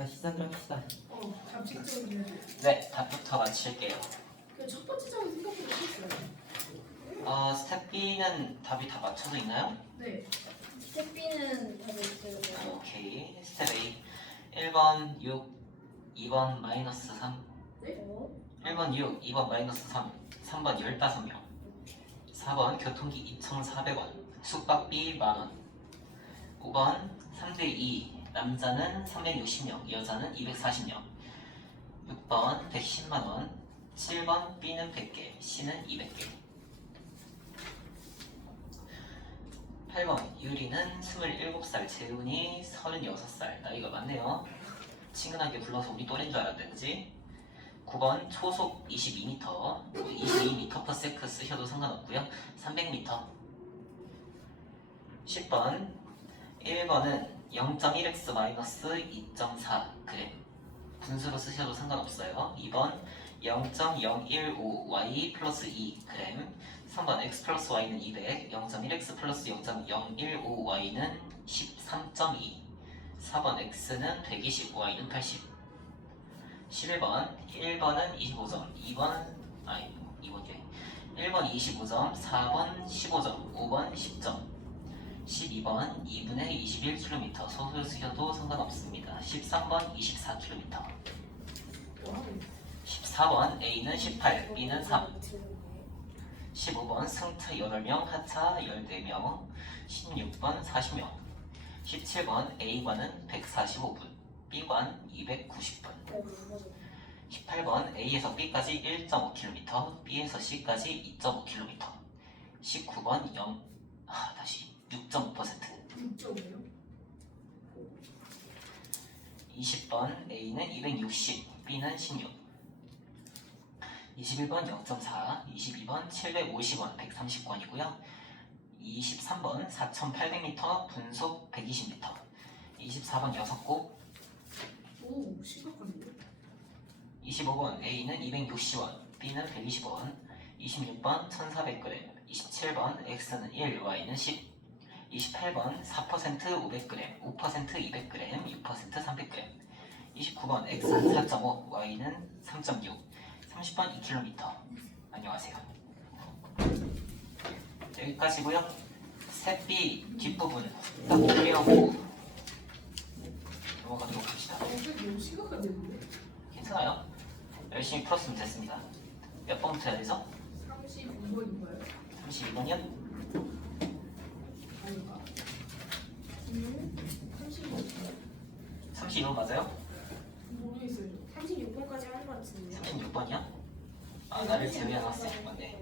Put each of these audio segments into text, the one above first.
다시 시작을 합시다. 답식적이네. 네, 답부터 맞힐게요. 첫 번째 장은 생각보다 쉽어요. 스텝 B는 답이 다 맞춰져 있나요? 네. 스텝 B는 답이 있어요. 오케이. 스텝 A 1번 6, 2번 마이너스 3, 1번 6, 2번 마이너스 3, 3번 15명, 4번 교통비 2,400원, 숙박비 만원, 5번 3대2 남자는 360명, 여자는 240명, 6번 110만원, 7번 B는 100개, C는 200개. 8번 유리는 27살, 재훈이 36살. 나이가 많네요. 친근하게 불러서 우리 또래인 줄 알았대, 그지? 9번 초속 22m, 22m/s 쓰셔도 상관없고요. 300m. 10번 1번은 0.1x-2.4g 분수로 쓰셔도 상관없어요. 2번 0.015y 플러스 2g, 3번 x 플러스 y는 200, 0.1x 플러스 0.015y는 13.2, 4번 x는 120, y는 80. 11번 1번은 25점, 2번이래. 1번 25점, 4번 15점, 5번 10점. 12번 2분의 21km 소수 쓰셔도 상관없습니다. 13번 24km. 14번 A는 18, B는 3. 15번 승차 8명, 하차 14명, 16번 40명. 17번 A관은 145분, B관 290분. 18번 A에서 B까지 1.5km, B에서 C까지 2.5km. 19번 6.5%. 6점이요? 20번 A는 260, B는 16. 21번 0.4, 22번 750원 130권이고요. 23번 4,800m 분속 120m. 24번 6곡. 오, 심각한데? 25번 A는 260원, B는 120원. 26번 1,400g, 27번 X는 1, Y는 10. 28번 4% 500g, 5% 200g, 6% 300g. 29번 X는 4.5, Y는 3.6. 30번 2km. 안녕하세요. 여기까지고요. 스텝 B 뒷부분 딱 클리어하고 넘어가도록 합시다. 이게 너무 심각한데? 괜찮아요. 열심히 풀었으면 됐습니다. 몇 번부터 해야 되죠? 32번인가요? 32번이요? 아닌가? 32번. 32번 맞아요? 모르겠어요. 36번까지 하는 것 같은데. 36번이요? 아, 나를 제외한 학생. 맞네.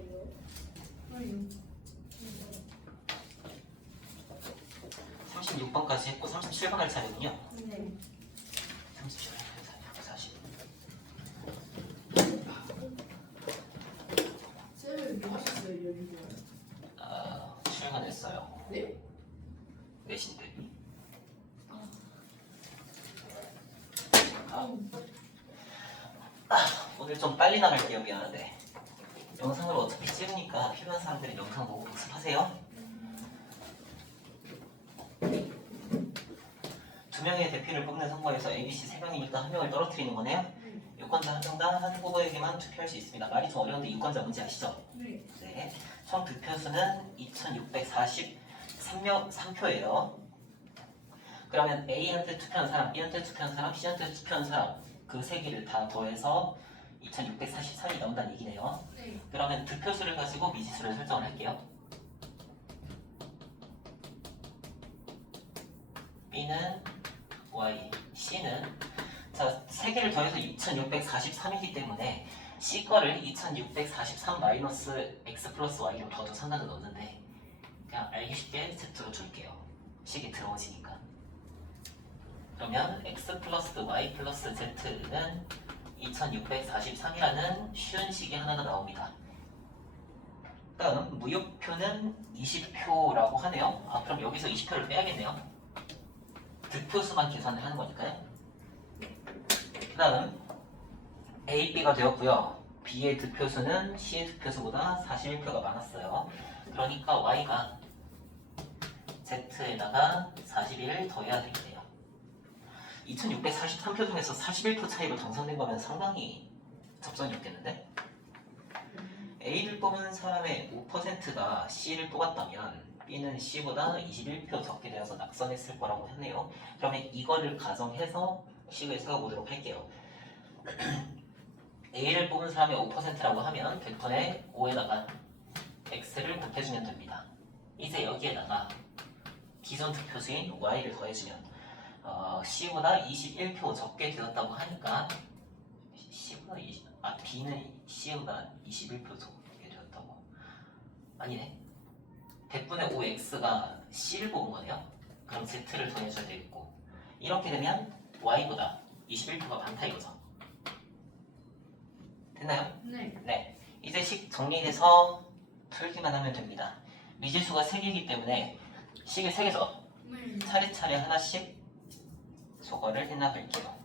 아니, 36번까지 했고 37번 할 차례군요. 네. 37번, 40. 쌤은 뭐 하셨어요, 여기? 출근했어요. 네? 내신들. 오늘 좀 빨리 나갈게요. 미안한데. 영상을 어차피 찍으니까 필요한 사람들이 영상 보고 복습하세요. 두 명의 대표를 뽑는 선거에서 ABC 3명이니까 한 명을 떨어뜨리는 거네요. 유권자 한 명당 한 후보에게만 투표할 수 있습니다. 말이 좀 어려운데 유권자 뭔지 아시죠? 네. 네. 총 득표수는 2,643표예요. 그러면 A한테 투표한 사람, B한테 투표한 사람, C한테 투표한 사람 그 세 개를 다 더해서 2,643이 나온다는 얘기네요. 네. 그러면 득표수를 가지고 미지수를 설정을 할게요. B는 Y, C는 자, 세 개를 더해서 2,643이기 때문에 C 거를 2,643 마이너스 X 플러스 Y로 더도 상관은 없는데 그냥 알기 쉽게 Z로 줄게요. 식이 들어오지니까. 그러면 X 플러스 Y 플러스 Z는 2,643이라는 쉬운 식이 하나가 나옵니다. 다음 무효표는 20표라고 하네요. 그럼 여기서 20표를 빼야겠네요. 득표수만 계산을 하는 거니까요. 그 다음 A, B가 되었고요. B의 득표수는 C의 득표수보다 41표가 많았어요. 그러니까 Y가 Z에다가 41을 더해야 되겠네요. 2643표 중에서 41표 차이로 당선된 거면 상당히 접선이 없겠는데? A를 뽑은 사람의 5%가 C를 뽑았다면 B는 C보다 21표 적게 되어서 낙선했을 거라고 했네요. 그러면 이거를 가정해서 식을 세워보도록 할게요. A를 뽑은 사람의 5%라고 하면 100분의 5에다가 X를 곱해주면 됩니다. 이제 여기에다가 기존 득표수인 Y를 더해주면 C보다 21표 적게 되었다고 하니까 B는 C보다 21표 적게 되었다고 아니네. 100분의 5X가 C를 뽑은 거네요. 그럼 Z를 더해줘야 되겠고 이렇게 되면 Y보다 21표가 많다 이거죠. 됐나요? 네. 네. 이제 식 정리돼서 풀기만 하면 됩니다. 미지수가 3개이기 때문에 식이 3개죠. 네. 차례차례 하나씩 소거를 해나갈게요.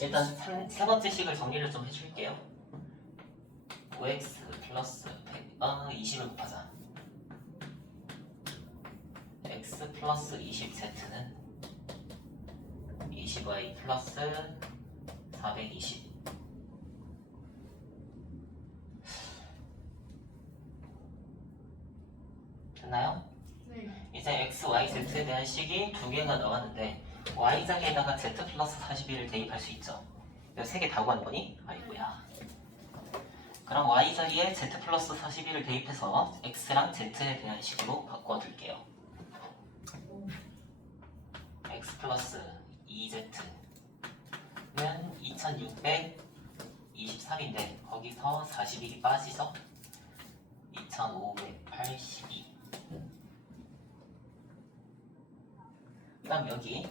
일단 세 번째 식을 정리를 좀 해줄게요. 5x 플러스 20을 곱하자. x 플러스 20z는 20y 플러스 420. 됐나요? 네. 이제 x, y, z에 대한 식이 2개가 나왔는데 y자리에다가 z 플러스 41을 대입할 수 있죠. 이거 3개 다 구한 거니? 아이고야. 그럼 y자리에 z 플러스 41을 대입해서 x랑 z에 대한 식으로 바꿔둘게요. x 플러스 2z는 2623인데 거기서 41이 빠지죠? 2582. 그 다음 여기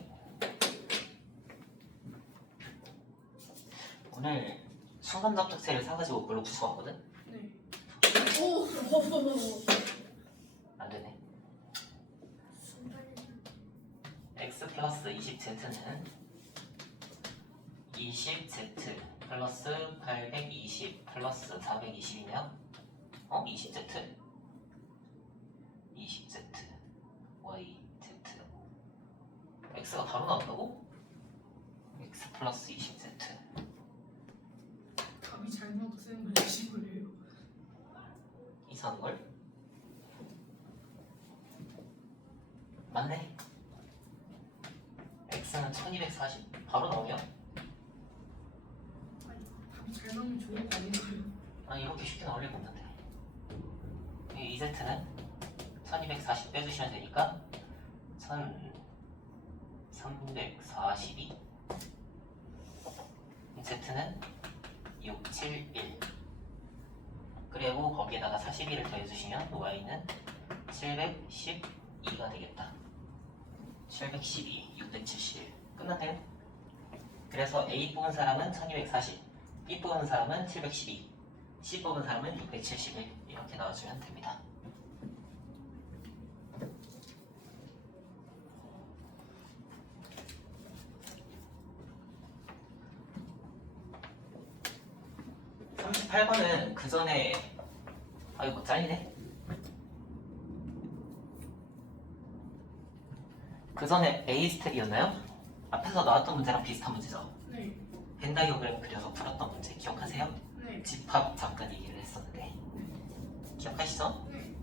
오늘 순간접속세를 사가지고 그걸로 구성하거든? 네. 오. 안 되네. x 플러스 20z는 20z 플러스 820 플러스 420이면 20z 20z y z x가 바로 나온다고? x 플러스 20z 답이 잘못 쓰는 걸 식으로요. 이상한 걸? 맞네. x는 1240 바로 나오면 아니, 답이 잘 나오면 좋은 거 아닌가요? 이렇게 쉽게 나올 리가 없는데. 이 z는 1240 빼주시면 되니까 1342 z는 671 그리고 거기에다가 41을 더해주시면 y는 712가 되겠다. 712, 671 끝났네요. 그래서 A 뽑은 사람은 1240 B 뽑은 사람은 712 C 뽑은 사람은 671 이렇게 나와주면 됩니다. (38번은) 그 전에 이거 짤리네. 그 전에 A 스텝이었나요? 앞에서 나왔던 문제랑 비슷한 문제죠. 네. 벤 다이어그램 그려서 풀었던 문제 기억하세요? 네. 집합 잠깐 얘기를 했었는데 기억하시죠? 네.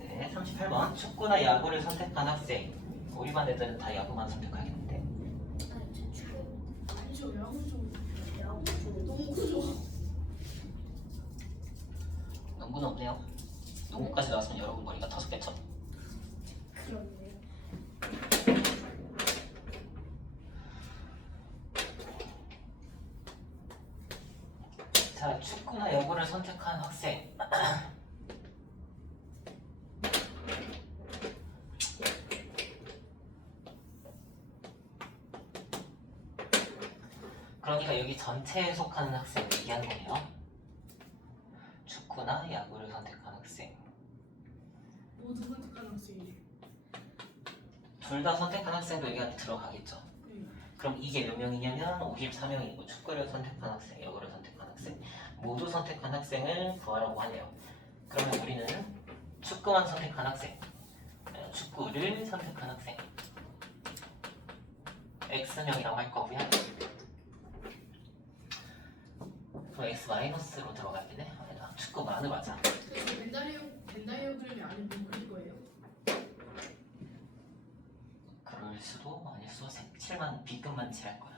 네, 38번 축구나 야구를 선택한 학생. 우리 반 애들은 다 야구만 선택하겠는데 아니죠. 야구 좀. 농구 좋아. 농구는 없네요. 농구까지 나왔으면 여러분 머리가 터졌겠죠? 그렇네요. 자, 축구나 야구를 선택한 학생. 그러니까 여기 전체에 속하는 학생을 얘기하는 거네요. 축구나 야구를 선택한 학생. 모두 선택한 학생이래. 둘 다 선택한 학생도 여기 안에 들어가겠죠. 네. 그럼 이게 몇 명이냐면 54명이고 축구를 선택한 학생, 야구를 선택한 학생 모두 선택한 학생을 구하라고 하네요. 그러면 우리는 축구만 선택한 학생, 축구를 선택한 학생 x명이라고 할 거고요. 그럼 x 마이너스로 들어가야겠네. 아니다. 축구 만을 맞아. 그래서 벤다이어그램이 안에 뭐 그릴 거예요? 그럴 수도 아닐 수도 색칠만 B급만 칠할 거야.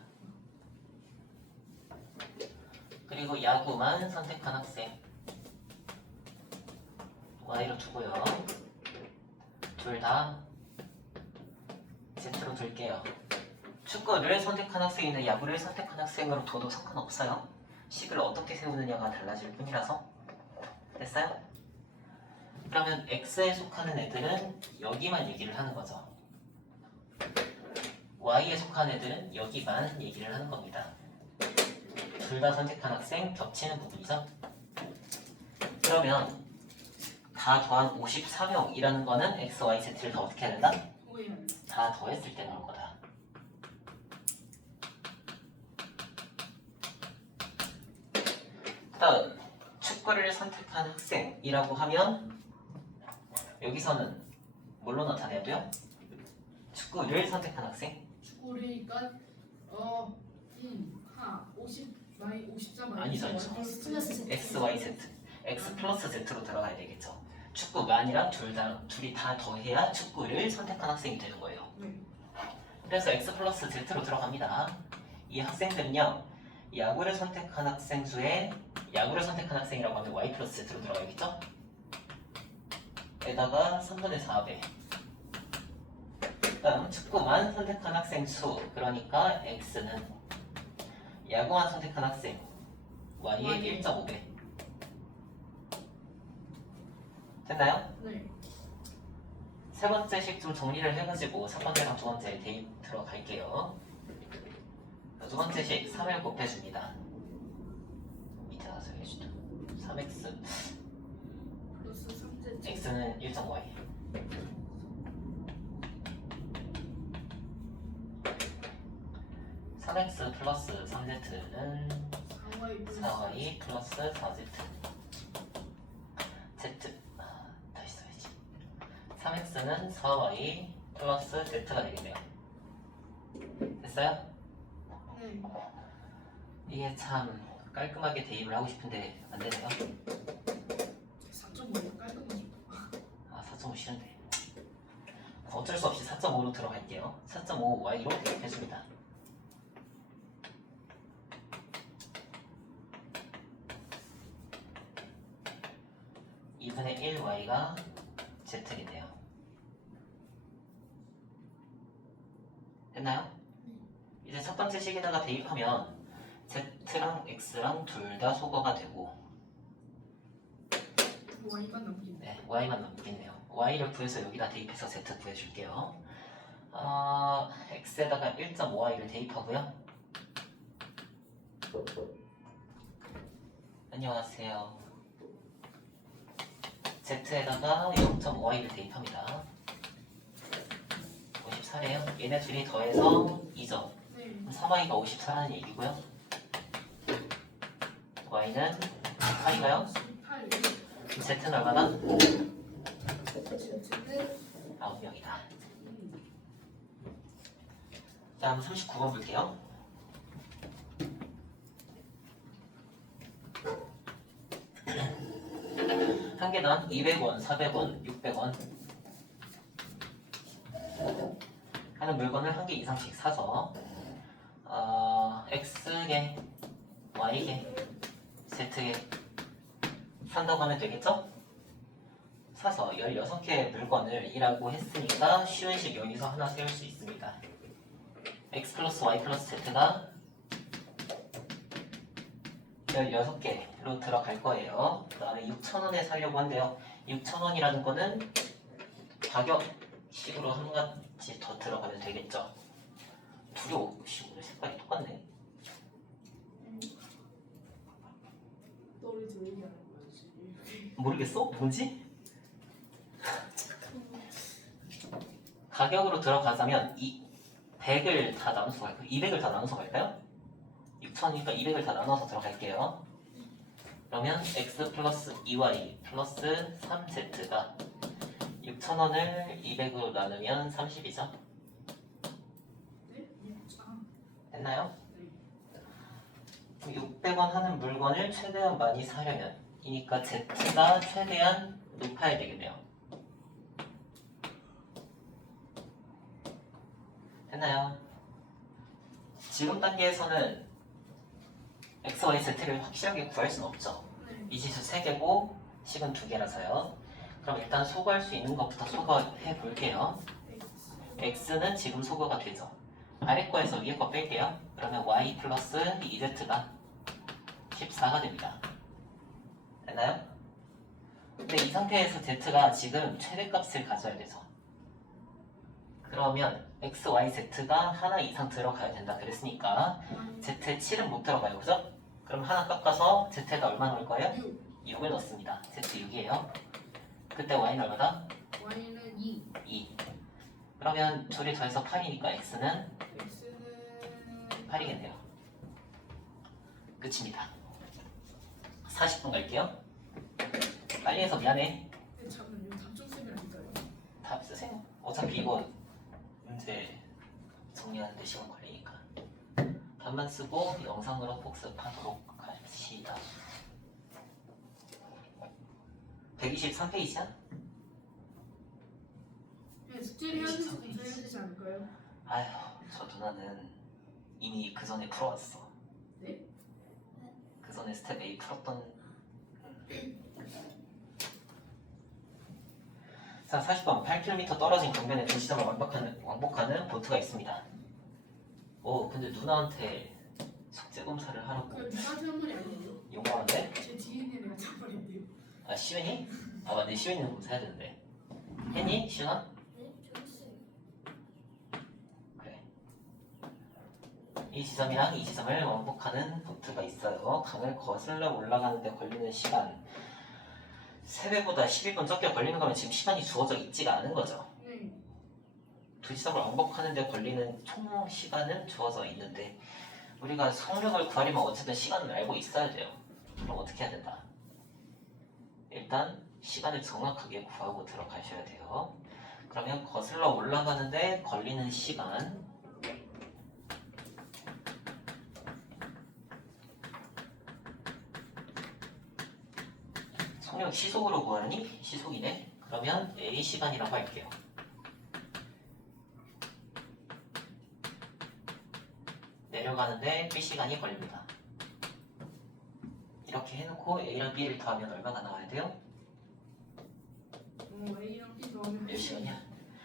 그리고 야구만 선택한 학생 Y로 두고요. 둘 다 Z로 둘게요. 축구를 선택한 학생이나 야구를 선택한 학생으로 둬도 상관없어요. 식을 어떻게 세우느냐가 달라질 뿐이라서. 됐어요? 그러면 X에 속하는 애들은 여기만 얘기를 하는 거죠. Y에 속한 애들은 여기만 얘기를 하는 겁니다. 둘 다 선택한 학생 겹치는 부분이죠. 그러면 다 더한 54명이라는 거는 X, Y, Z를 다 어떻게 해야 된다? 오해요. 다 더했을 때 나올 거다. 그 다음 축구를 선택한 학생이라고 하면 여기서는 뭘로 나타내야 돼요? 축구를 선택한 학생? 축구니까 54 아니죠, 아니죠. X 플러스 Z. X, Y, Z X 플러스 Z로 들어가야 되겠죠. 축구만이랑 둘이 다 더해야 축구를 선택한 학생이 되는 거예요. 네. 그래서 X 플러스 Z로 들어갑니다. 이 학생들은요 야구를 선택한 학생 수에 야구를 선택한 학생이라고 하면 Y 플러스 Z로 들어가야겠죠? 에다가 3분의 4배. 다음 축구만 선택한 학생 수, 그러니까 X는 야구만 선택한 학생 Y의 1.5배. 됐나요? 네. 세 번째 식 좀 정리를 해가지고 첫 번째랑 두 번째 대입 들어갈게요. 두 번째 식 3을 곱해줍니다. 밑에 가서 해주죠. 3x 플러스 3z. x는 1.y 3x 플러스 3z는 4y 플러스 4z z 다시 써야지. 3x는 4y 플러스 z가 되겠네요. 됐어요? 네. 이게 참 깔끔하게 대입을 하고 싶은데 안 되네요. 4.5가 깔끔하죠. 아 4.5 싫은데. 어쩔 수 없이 4.5로 들어갈게요. 4.5 y로 대입해줍니다. (2분의 1 y가 z겠네요. 됐나요? 이제 첫 번째 식에다가 대입하면 z랑 x랑 둘 다 소거가 되고 Y만 남긴. 네, y만 남겠네요. y를 구해서 여기다 대입해서 z 구해줄게요. x에다가 1.5y를 대입하고요. 안녕하세요. z에다가 0.5y를 대입합니다. 54래요. 얘네 둘이 더해서 2점. 네. 3y가 54라는 얘기고요. y는 8인가요? 8. z는 얼마나? z는 9명이다. 다음 39번 볼게요. 한 개당 200원, 400원, 600원 하는 물건을 한 개 이상씩 사서 X개, Y개, Z개 산다고 하면 되겠죠? 사서 16개의 물건을 이라고 했으니까 쉬운 식 여기서 하나 세울 수 있습니다. X 플러스 Y 플러스 Z가 16개로 들어갈 거예요. 그 다음에 6,000원에 사려고 한대요. 6,000원이라는 거는 가격식으로 한 가지 더 들어가면 되겠죠. 둘이 오늘 색깔이 똑같네. 너를 들 얘기하는 거지. 모르겠어? 뭔지? 가격으로 들어가자면 100을 다 나눠서 갈까요? 200을 다 나눠서 갈까요? 6,000이니까 200을 다 나눠서 들어갈게요. 그러면 x 플러스 2y 플러스 3z가 6,000원을 200으로 나누면 30이죠. 네? 됐나요? 600원 하는 물건을 최대한 많이 사려면 이니까 Z가 최대한 높아야 되겠네요. 됐나요? 지금 단계에서는 X, Y, Z를 확실하게 구할 수는 없죠. 네. 미지수 3개고 식은 2개라서요. 그럼 일단 소거할 수 있는 것부터 소거해 볼게요. X는 지금 소거가 되죠. 아래 거에서 위에 거 뺄게요. 그러면 Y 플러스 2Z가 14가 됩니다. 됐나요? 근데 이 상태에서 Z가 지금 최대값을 가져야 돼서 그러면 X, Y, Z가 하나 이상 들어가야 된다 그랬으니까 Z에 7은 못 들어가요. 그죠? 그럼 하나 깎아서 Z에다 얼마 넣을 거예요? 6. 6을 넣습니다. Z 6이에요. 그때 Y는 얼마다? Y는 2. 2. 그러면 둘이 더해서 8이니까 X는 X는 8이겠네요. 끝입니다. 40분 갈게요. 빨리 해서 미안해. 잠깐만요. 답좀 쓰면 안 될까요? 답 쓰세요. 어차피 이거 문제 정리하는데 시간 걸리니까. 답만 쓰고 영상으로 복습하도록 합시다. 123페이지야? 네, 숙제를 해야 되지 검사해야 되지 않을까요? 아휴, 저 누나는 이미 그 전에 풀어왔어. 네? 그 전에 스텝 A 풀었던. 자, 40번 8km 떨어진 강변에 두 지점을 왕복하는 보트가 있습니다. 오, 근데 누나한테 숙제 검사를 하라고 그 누나한테 한 말이 아니에요. 용감한데? 제 뒤에 있는 애가 참말인데요. 아, 시윤이? 아, 맞네. 시윤이는 검사해야 되는데. 했니? 시윤아? 네? 저 했어요. 그래. 이 지점이랑 이 지점을 왕복하는 보트가 있어요. 강을 거슬러 올라가는데 걸리는 시간. 세배보다 12분 적게 걸리는 거면 지금 시간이 주어져 있지가 않은 거죠. 네. 두 지점을 왕복하는데 걸리는 총 시간은 주어져 있는데 우리가 속력을 구하려면 어쨌든 시간을 알고 있어야 돼요. 그럼 어떻게 해야 된다? 일단 시간을 정확하게 구하고 들어가셔야 돼요. 그러면 거슬러 올라가는데 걸리는 시간 속력 시속으로 구하니? 시속이네. 그러면 A 시간이라고 할게요. 내려가는데 B 시간이 걸립니다. 이렇게 해놓고 A랑 B를 더하면 얼마가 나와야 돼요? A랑 B 더하면 몇 시간이야?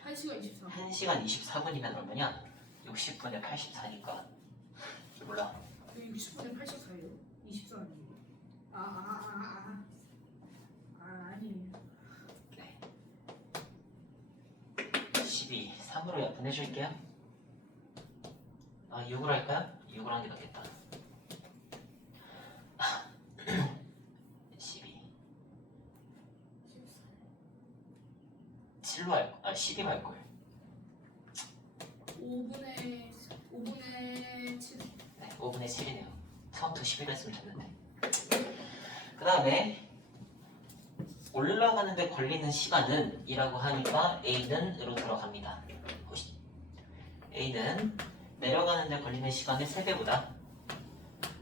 1시간 24. 1시간 24분이면 얼마냐? 60분에 84니까 몰라. 60분에 84예요? 24 아니에요? 아니에요. 네. 12 3으로 약분해줄게요. 아 6으로 할까요? 6으로 하는 게 낫겠다. 12 7로 할, 12로 할걸. 5분의 7. 네, 5분의 7이네요. 처음부터 11로 했으면 됐는데. 그 다음에 올라가는데 걸리는 시간은 이라고 하니까 A는 으로 들어갑니다. A는 내려가는데 걸리는 시간의 3배보다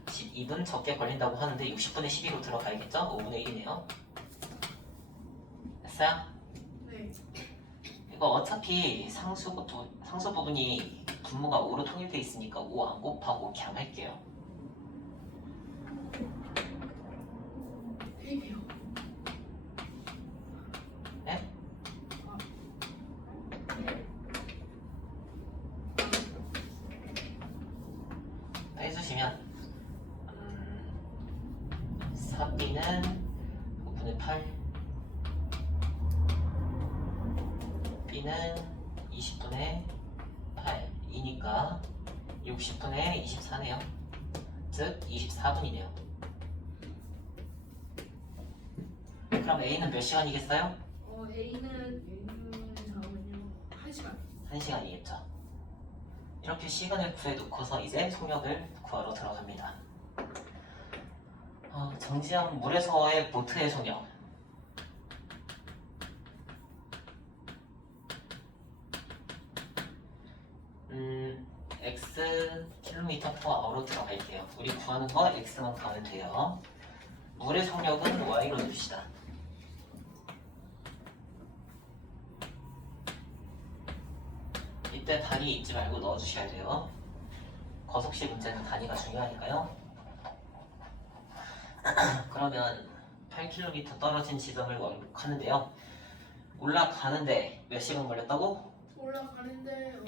12분 적게 걸린다고 하는데 60분의 12로 들어가야겠죠? 5분의 1이네요. 됐어요? 네. 이거 어차피 상수 부분이 분모가 5로 통일되어 있으니까 5 안 곱하고 그냥 할게요. A요. 네? 해주시면 4B는 5분의 8 B는 20분의 8이니까 60분의 24네요. 즉 24분이네요. 그럼 A는 몇 시간이겠어요? A는 잠깐만요. 1시간. 1시간이겠죠. 이렇게 시간을 구해놓고서 이제 속력을 구하러 들어갑니다. 정지한 물에서의 보트의 속력. x km/h로 들어갈게요. 우리 구하는 거 x만 구하면 돼요. 물의 속력은 y로 둡시다. 이때 단위 잊지 말고 넣어주셔야 돼요. 거속시 문제는 단위가 중요하니까요. 그러면 8km 떨어진 지점을 왕복하는데요. 올라가는데 몇 시간 걸렸다고? 올라가는데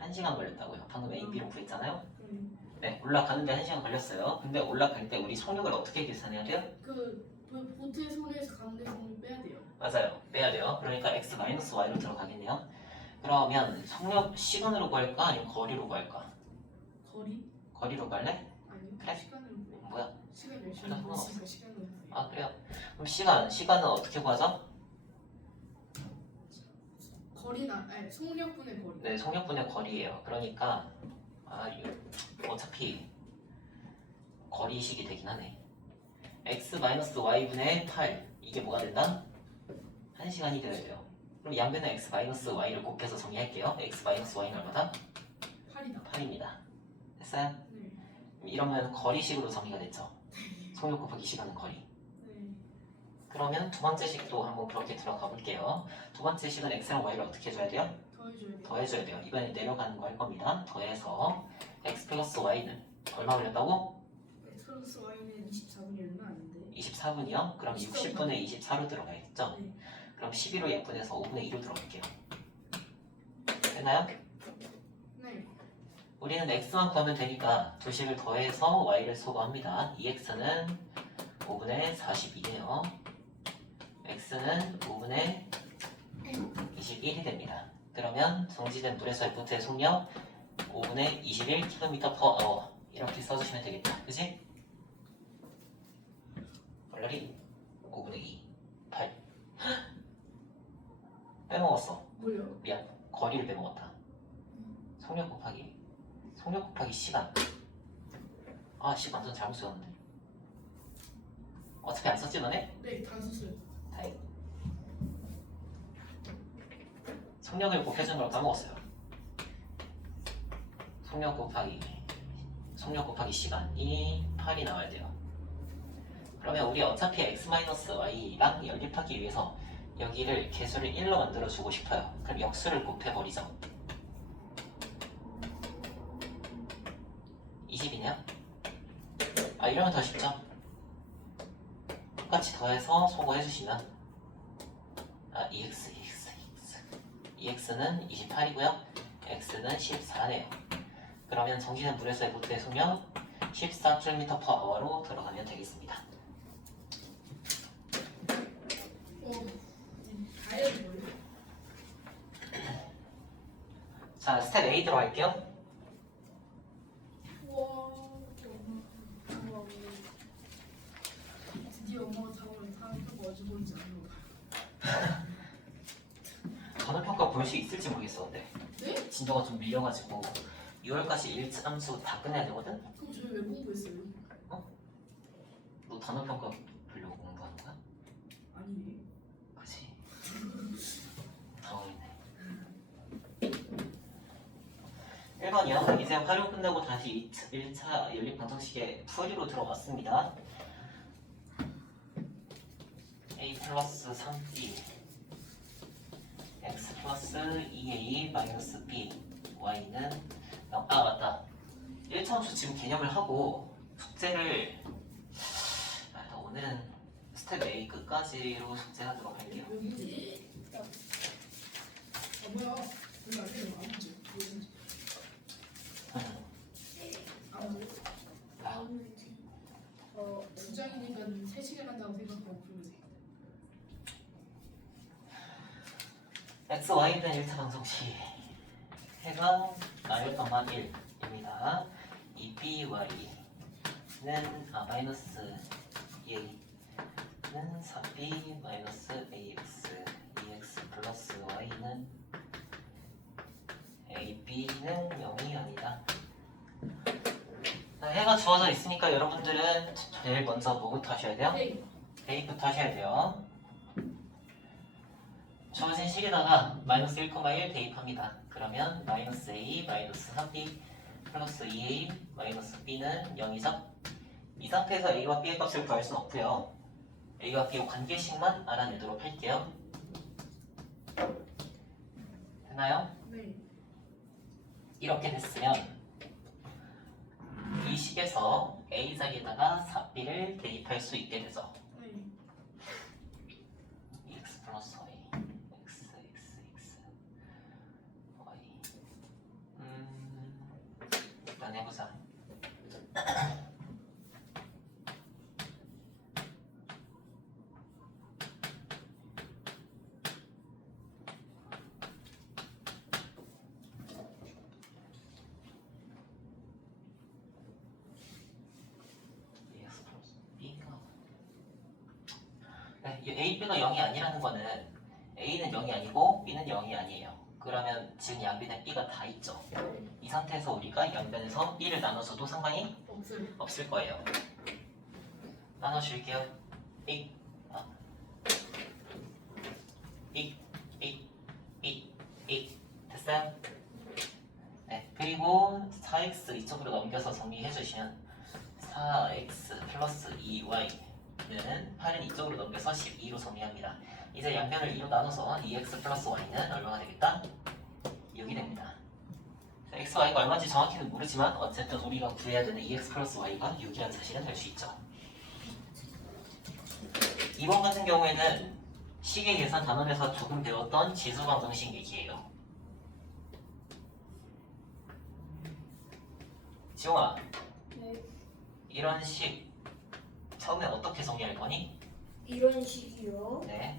1시간 걸렸다고요. 방금 A, B로 구했잖아요. 음. 네, 올라가는데 1시간 걸렸어요. 근데 올라갈 때 우리 속력을 어떻게 계산해야 돼요? 그 보트의 손에서 가운데 손을 빼야 돼요. 맞아요. 빼야 돼요. 그러니까 x-y로 들어가겠네요. 그러면 속력 시간으로 구할까? 아니면 거리로 구할까? 거리로 구할래? 아니요. 그래? 시간으로 구해요. 뭐야? 시간 열심히 그래서 구했으니까 시간으로 구해요. 아, 그래요? 그럼 시간은 어떻게 구하죠? 속력분의 거리. 네, 속력분의 거리예요. 그러니까 어차피 거리식이 되긴 하네. x-y분의 8 이게 뭐가 된다? 1시간이 되어야 돼요. 그럼 양변의 x-y를 곱해서 정리할게요. x-y는 얼마다? 8이다. 8입니다. 됐어요? 네. 이러면 거리식으로 정리가 됐죠. 속력 곱하기 시간은 거리. 네. 그러면 두 번째 식도 한번 그렇게 들어가 볼게요. 두 번째 식은 x랑 y를 어떻게 해줘야 돼요? 더해줘야 돼요. 더해줘야 돼요. 이번에 내려가는 거 할 겁니다. 더해서 x 플러스 y는 얼마 걸렸다고? x 플러스 y는 24분이 얼마 아닌데. 24분이요? 그럼 60분의 24로 들어가야겠죠? 네. 그럼 11로 약분해서 5분의 2로 들어갈게요. 됐나요? 네. 우리는 x만 구하면 되니까 두 식을 더해서 y를 소거합니다. 2x는 5분의 42네요. x는 5분의 21이 됩니다. 그러면 정지된 물에서의 보트의 속력 5분의 21 km/h 이렇게 써주시면 되겠다. 그치? 얼라리 5분의 2 8 빼먹었어. 뭐요? 미안. 거리를 빼먹었다. 속력 곱하기 시간. 시 완전 잘못 썼는데. 어차피 안 썼지 너네? 네, 다 썼어요. 다행. 속력을 곱해준 걸 까먹었어요. 속력 곱하기 시간이 8이 나와야 돼요. 그러면 우리 어차피 x-y랑 연립하기 위해서 여기를 개수를 1로 만들어주고 싶어요. 그럼 역수를 곱해버리죠. 20이네요. 이러면 더 쉽죠? 똑같이 더해서 소거해주시면 EX는 28이고요. X는 14네요. 그러면 정지된 물에서의 보트의 속력 14km/h로 들어가면 되겠습니다. 다 해야 돼요. 자, 스텝 A 들어갈게요. 드디어 엄마가 작업을 사람도 어디 보이지 않는 거. 단어평가 볼 수 있을지 모르겠었는데 네? 진도가 좀 밀려가지고 6월까지 1함수 다 끝내야 되거든? 그럼 저희 왜 공부했어요? 너 단어평가 보려고 공부하는 거야? 아니. 그치? 당황했네. 1번이요. 이제 활용 끝나고 다시 1차 연립방정식의 풀이로 들어갔습니다. a 플러스 3b x 플러스 2a 마이너스 b y는 맞다. 1차 함수 지금 개념을 하고 숙제를 오늘은 스텝 A 끝까지로 숙제하도록 할게요. 여기. 뭐야? 여기 안 돼요. 아무지. 두 장이니까 3시간 한다고 생각하고 풀면 되겠다. x, y에 대한 1차 방정식 해가 나열 것만 1입니다. 이 b, y는 마이너스 2a는 4b 마이너스 ax 2x 플러스 y는 ab는 0이 아니다. 해가 주어져 있으니까 여러분들은 제일 먼저 뭐부터 하셔야 돼요? 네. A부터 하셔야 돼요. 주어진 식에다가 마이너스 1,1 대입합니다. 그러면 마이너스 a 마이너스 3b 플러스 2a 마이너스 b는 0이죠. 이 상태에서 a와 b의 값을 구할 수는 없고요. a와 b의 관계식만 알아내도록 할게요. 됐나요? 네. 이렇게 됐으면 이 식에서 a 자리에다가 4b를 대입할 수 있게 되죠. 네. x 플러스 y x y 일단 해보자. 네, 이 a, b가 0이 아니라는 거는 a는 0이 아니고 b는 0이 아니에요. 그러면 지금 양변에 b가 다 있죠. 이 상태에서 우리가 양변에서 b를 나눠줘도 상관이 없을 거예요. 나눠줄게요. 삑, 삑, 삑, 삑, 삑. 됐어요? 네, 그리고 4x 이쪽으로 넘겨서 정리해 주시면 4x 플러스 2y는 8은 이쪽으로 넘겨서 12로 정리합니다. 이제 양변을 2로 나눠서 2x 플러스 y는 얼마가 되겠다? 6이 됩니다. x, y가 얼마인지 정확히는 모르지만 어쨌든 우리가 구해야 되는 2x 플러스 y가 6이라는 사실은 알 수 있죠. 이번 같은 경우에는 식의 계산 단원에서 조금 배웠던 지수방정식 얘기예요. 지용아, 네. 이런 식 처음에 어떻게 정리할 거니? 이런 식이요. 네.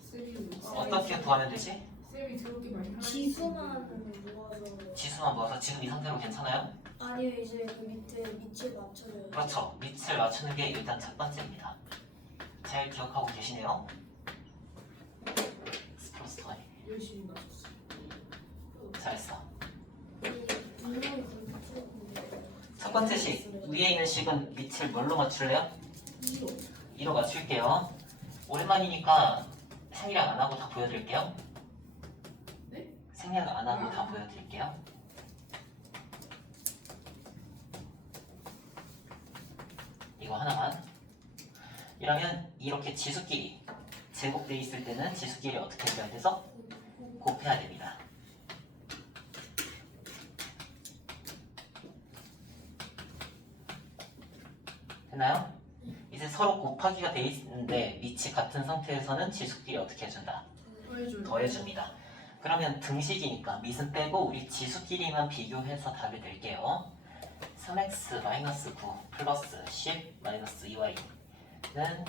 쌤이 어떻게 구하면 되지? 쌤이 저렇게 많이 하는 지수만 모아서. 지수만 모아서 지금 이 상태로 괜찮아요? 아니요, 이제 그 밑에 밑을 맞춰줘요. 그렇죠. 밑을 맞추는 게 일단 첫 번째입니다. 잘 기억하고 계시네요. x 플러스 y. 열심히 맞췄어. 잘했어. 분명히 그렇게 풀었는데. 첫 번째 식 위에 있는 식은 밑을 뭘로 맞출래요? 2로. 2로 맞출게요. 오랜만이니까 생략 안 하고 다 보여드릴게요. 네? 생략 안 하고 다 보여드릴게요. 이거 하나만. 이러면 이렇게 지수끼리 제곱되어 있을 때는 지수끼리 어떻게 해줘야 돼서 곱해야 됩니다. 됐나요? 이제 서로 곱하기가 돼 있는데 밑이 같은 상태에서는 지수끼리 어떻게 해준다? 더해줘요. 더해줍니다. 그러면 등식이니까 밑은 빼고 우리 지수끼리만 비교해서 답을 낼게요. 3x-9 플러스 10 마이너스 2y는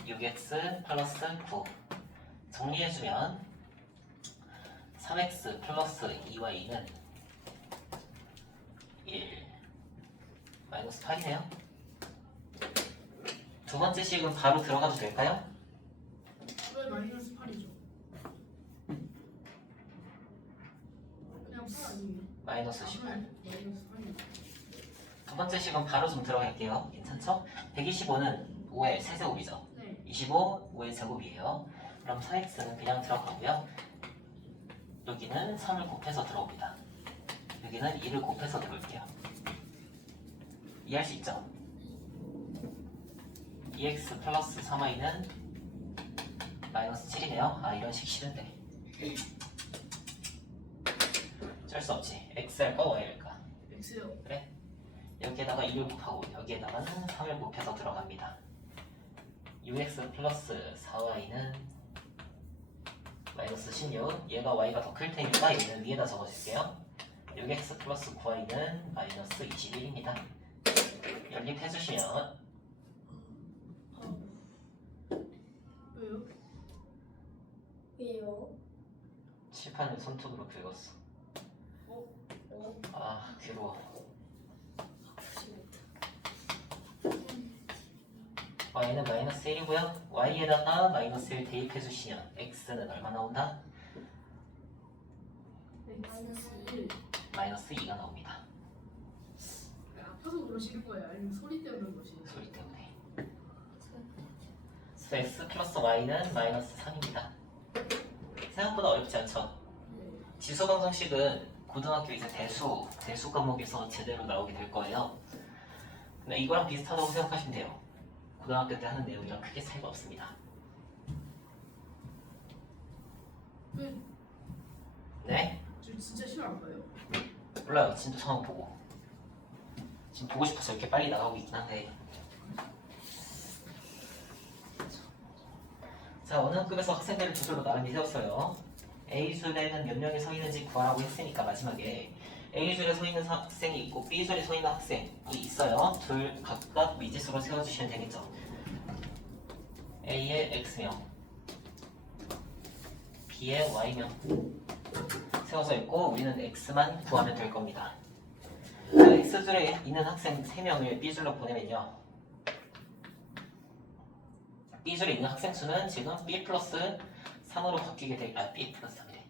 6x 플러스 9 정리해주면 3x 플러스 2y는 1 마이너스 8이네요. 두 번째 식은 바로 들어가도 될까요? 왜 마이너스 8이죠? 그냥 8 아니에요? 마이너스 18. 마이너스 8이요. 두 번째 식은 바로 좀 들어갈게요. 괜찮죠? 125는 5의 세제곱이죠. 네. 25, 5의 제곱이에요. 그럼 4x는 그냥 들어가고요. 여기는 3을 곱해서 들어옵니다. 여기는 2를 곱해서 들어올게요. 이해할 수 있죠? 2x 플러스 3y는 마이너스 7이네요. 아, 이런 식 싫은데. 어쩔 수 없지. x 할까 y 할까? X요. 그래? 여기에다가 2를 곱하고 여기에다가는 3을 곱해서 들어갑니다. 6x 플러스 4y는 마이너스 16. 얘가 y가 더 클 테니까 얘는 위에다 적어줄게요. 6x 플러스 9y는 마이너스 21입니다. 연립해주시면 왜요? 왜요? 칠판을 손톱으로 긁었어. 아, 괴로워. y는 마이너스 1이고요. y에다가 마이너스 1 대입해주시면 x는 얼마 나온다? 마이너스 1. 마이너스 2가 나옵니다. 아파서 그러시는 거예요? 아니면 소리 때문에 그러시는 소리 때문에. 그래서 x 플러스 y는 마이너스 3입니다. 생각보다 어렵지 않죠? 네. 지수 방정식은 고등학교 이제 대수 과목에서 제대로 나오게 될 거예요. 근데 이거랑 비슷하다고 생각하시면 돼요. 고등학교 때 하는 내용이랑 크게 차이가 없습니다. 왜? 네? 저 진짜 시험 안 봐요. 몰라요. 진도 상황 보고. 지금 보고 싶어서 이렇게 빨리 나가고 있긴 한데. 자, 어느 학급에서 학생들을 두 줄로 나란히 세웠어요. A줄에는 몇 명이 서 있는지 구하라고 했으니까 마지막에 A줄에 서 있는 학생이 있고 B줄에 서 있는 학생이 있어요. 둘 각각 미지수로 세워주시면 되겠죠. A의 X명, B의 Y명 세워져 있고 우리는 X만 구하면 될 겁니다. 자, X줄에 있는 학생 3명을 B줄로 보내면요. B줄에 있는 학생 수는 지금 B 플러스 3으로 바뀌게 B 플러스 3이래.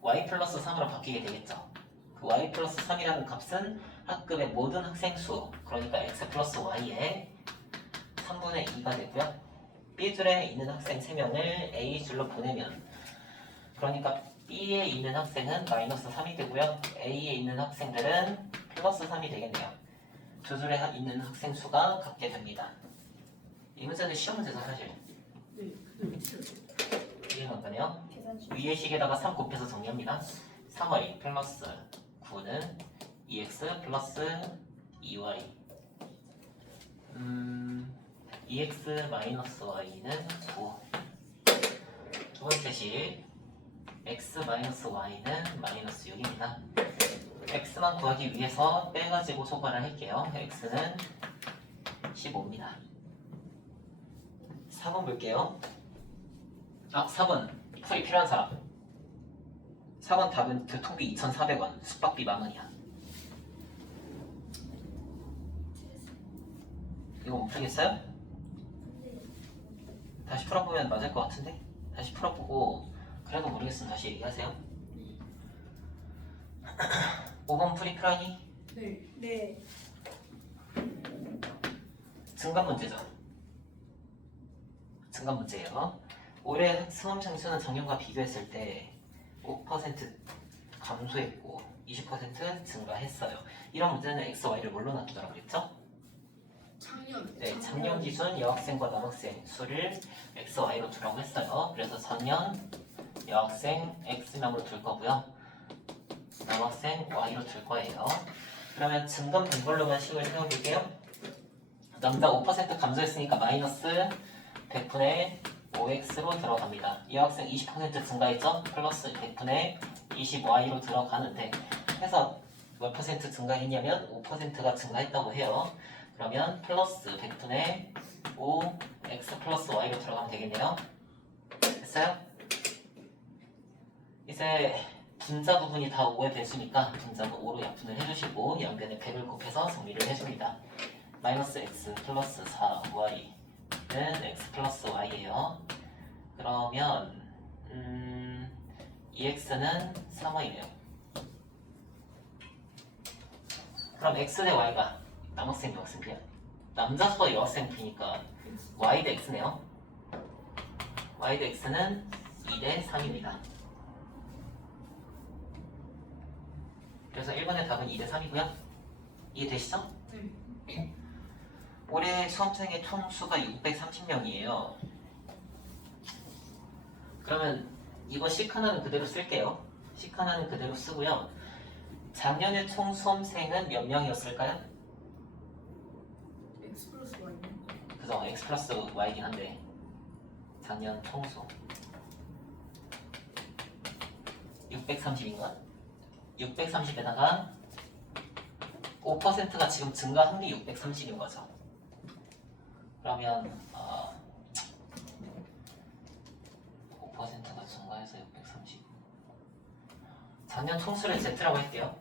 Y 플러스 3으로 바뀌게 되겠죠. 그 Y 플러스 3이라는 값은 학급의 모든 학생 수, 그러니까 X 플러스 Y의 3분의 2가 되고요. B줄에 있는 학생 3명을 A줄로 보내면, 그러니까 B에 있는 학생은 마이너스 3이 되고요. A에 있는 학생들은 플러스 3이 되겠네요. 두 줄에 있는 학생 수가 같게 됩니다. 이 문제는 시험 문제죠, 사실. 네. 근데 왜 싫어요? 이해가 안 가네요. 계산식. 위의 식에다가 3 곱해서 정리합니다. 3y 플러스 9는 2x 플러스 2y 2x 마이너스 y는 9. 두 번째 식 x 마이너스 y는 마이너스 6입니다. x만 구하기 위해서 빼가지고 소괄을 할게요. x는 15입니다. 4번 볼게요. 4번 풀이 필요한 사람. 4번 답은 교통비 2,400원, 숙박비 10,000원이야. 이거 못 풀겠어요? 다시 풀어보면 맞을 것 같은데? 다시 풀어보고 그래도 모르겠으면 다시 얘기하세요. 5번 풀이 필요하니? 네. 네. 증감 문제죠. 증감 문제예요. 올해 수험생 수는 작년과 비교했을 때 5% 감소했고 20% 증가했어요. 이런 문제는 x, y를 뭘로 나누더라고 그랬죠? 작년. 네, 작년 기준 여학생과 남학생 수를 x, y로 두라고 했어요. 그래서 작년 여학생 x명으로 둘 거고요. 남학생 y로 둘 거예요. 그러면 증감된 걸로만 식을 세워볼게요. 남자 5% 감소했으니까 마이너스 100분의 5x로 들어갑니다. 이 학생 20% 증가했죠? 플러스 100분의 20y로 들어가는데 해서 몇 퍼센트 증가했냐면 5%가 증가했다고 해요. 그러면 플러스 100분의 5x 플러스 y로 들어가면 되겠네요. 됐어요? 이제 분자 부분이 다 5의 배수니까 분자는 5로 약분을 해주시고 양변에 100을 곱해서 정리를 해줍니다. 마이너스 x 플러스 4y는 x 플러스 y예요. 그러면 2x는 3y네요. 그럼 x 대 y가 남학생 여학생 비야? 남자 수와 여학생 비니까 y 대 x네요. y 대 x는 2 대 3입니다. 그래서 1번의 답은 2 대 3이고요. 이해되시죠? 네. 올해 수험생의 총 수가 630명이에요. 그러면 이거 식 하나는 그대로 쓸게요. 식 하나는 그대로 쓰고요. 작년에 총 수험생은 몇 명이었을까요? X 플러스 Y는? 그래서 x 플러스 y이긴 한데 작년 총수 630인가? 630에다가 5%가 지금 증가한 게 630인 거죠. 그러면 5%가 증가해서 630. 작년 총수를 Z라고 할게요.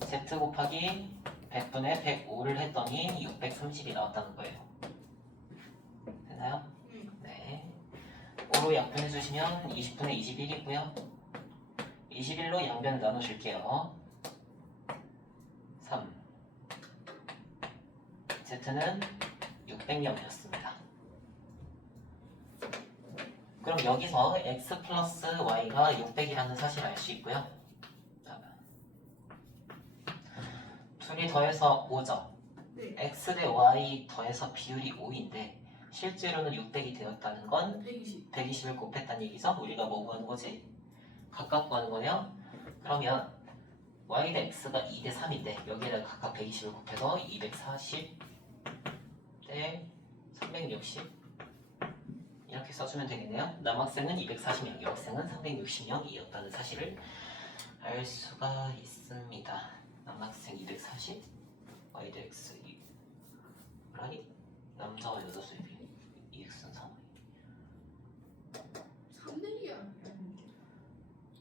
Z 곱하기 100분의 105를 했더니 630이 나왔다는 거예요. 됐나요? 네. 5로 약분해주시면 20분의 21이고요. 21로 양변을 나눠줄게요. 3. Z는 600명이었습니다. 그럼 여기서 x 플러스 y가 600이라는 사실을 알 수 있고요. 둘이 더해서 5죠. 네. x 대 y 더해서 비율이 5인데 실제로는 600이 되었다는 건 120. 120을 곱했다는 얘기죠. 우리가 뭐 구하는 거지? 각각 구하는 거네요. 그러면 y 대 x가 2 대 3인데 여기에다 각각 120을 곱해서 240 대 360 이렇게 써주면 되겠네요. 남학생은 240명, 여학생은 360명이었다는 사실을 알 수가 있습니다. 남학생 240, y 대 x 2 라니 남자와 여자 수의 비율 2x는 3y 3대2야.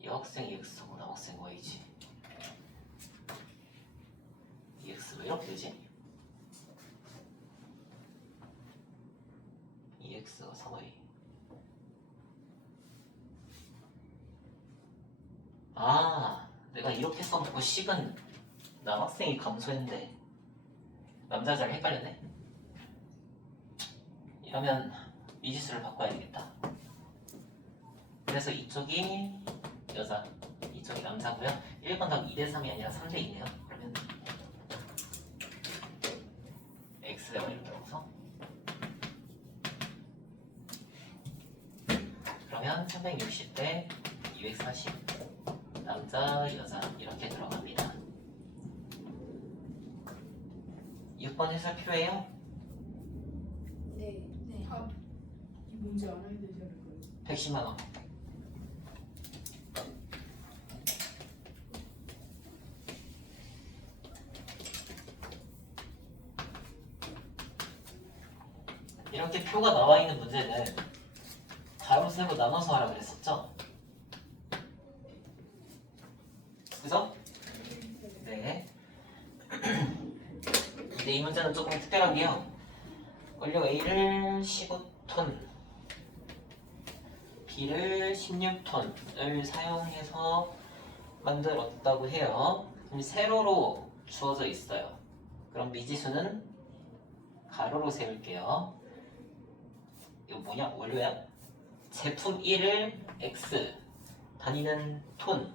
여학생 2x고 남학생 y지. 2x 왜 이렇게 되지? 2x가 3y. 아, 내가 이렇게 써놓고 식은 남학생이 감소했는데 남자 잘 헷갈렸네. 이러면 미지수를 바꿔야 되겠다. 그래서 이쪽이 여자, 이쪽이 남자고요. 1번답 2대 3이 아니라 3대 2네요. 그러면 x 대 y 이렇게 넣어서 그러면 360대 240 남자, 여자 이렇게 들어갑니다. 6번 해설 필요해요? 네. 네. 답. 이 문제 알아야 되지 않을까요? 110만 원. 이렇게 표가 나와 있는 문제는 가로 세고 나눠서 하라 그랬었죠? 그죠? 네. 근데 이 문제는 조금 특별한 게요. 원료 A를 15톤, B를 16톤을 사용해서 만들었다고 해요. 그럼 세로로 주어져 있어요. 그럼 미지수는 가로로 세울게요. 이거 뭐냐? 원료야? 제품 1을 X 다니는 톤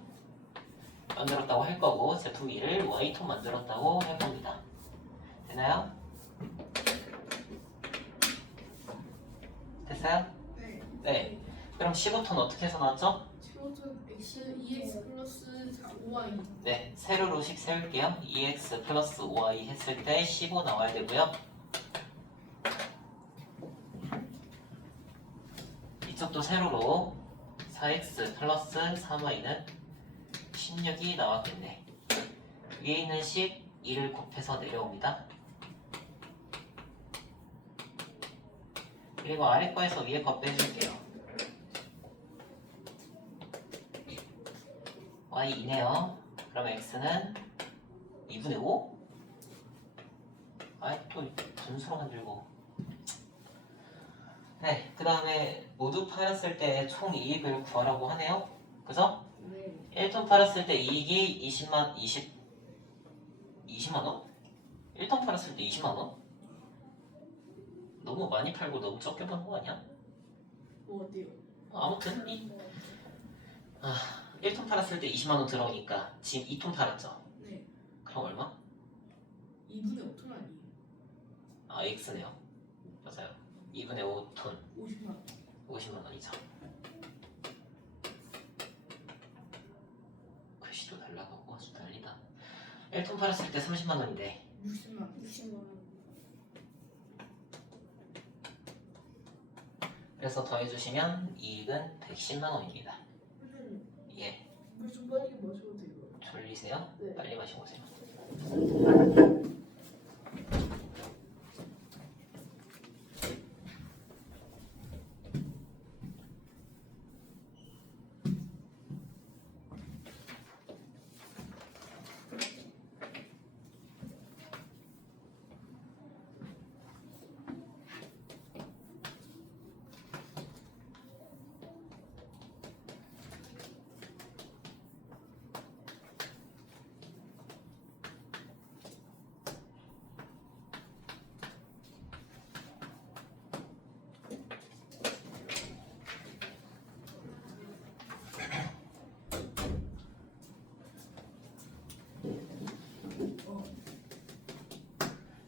만들었다고 할 거고 제품 2를 Y톤 만들었다고 할 겁니다. 되나요? 됐어요? 네. 네. 그럼 15톤 어떻게 해서 나왔죠? 15톤 x 2x 플러스 5y. 네, 세로로 식 세울게요. 2x 플러스 5y 했을 때 15 나와야 되고요. 이쪽도 세로로 4x 플러스 3y는 16이 나왔겠네. 위에 있는 식 2를 곱해서 내려옵니다. 그리고 아래 거에서 위에 거 빼줄게요. y 2네요. 그럼 x는 2분의 5? 아이 또 분수로 만들고. 네, 그 다음에 모두 팔았을 때 총 이익을 구하라고 하네요. 그죠? 네. 1톤 팔았을 때 이익이 20만 원? 1톤 팔았을 때 20만 원? 너무 많이 팔고 너무 적게 버는 거 아니야? 뭐 어때요? 아무튼 1톤 팔았을 때 20만 원 들어오니까 지금 2톤 팔았죠? 네. 그럼 얼마? 2분의 5톤 아니에요? 아, X네요. 맞아요. 2분의 5톤 50만 원. 50만 원이죠. 글씨도 날라가고 아주 난리다. 1톤 팔았을 때 30만 원인데 60만 원. 60만 원. 그래서 더해주시면 이익은 110만 원입니다. 선생님, 예, 물좀 빨리 마셔도 돼요? 졸리세요? 네. 빨리 마시고 오세요.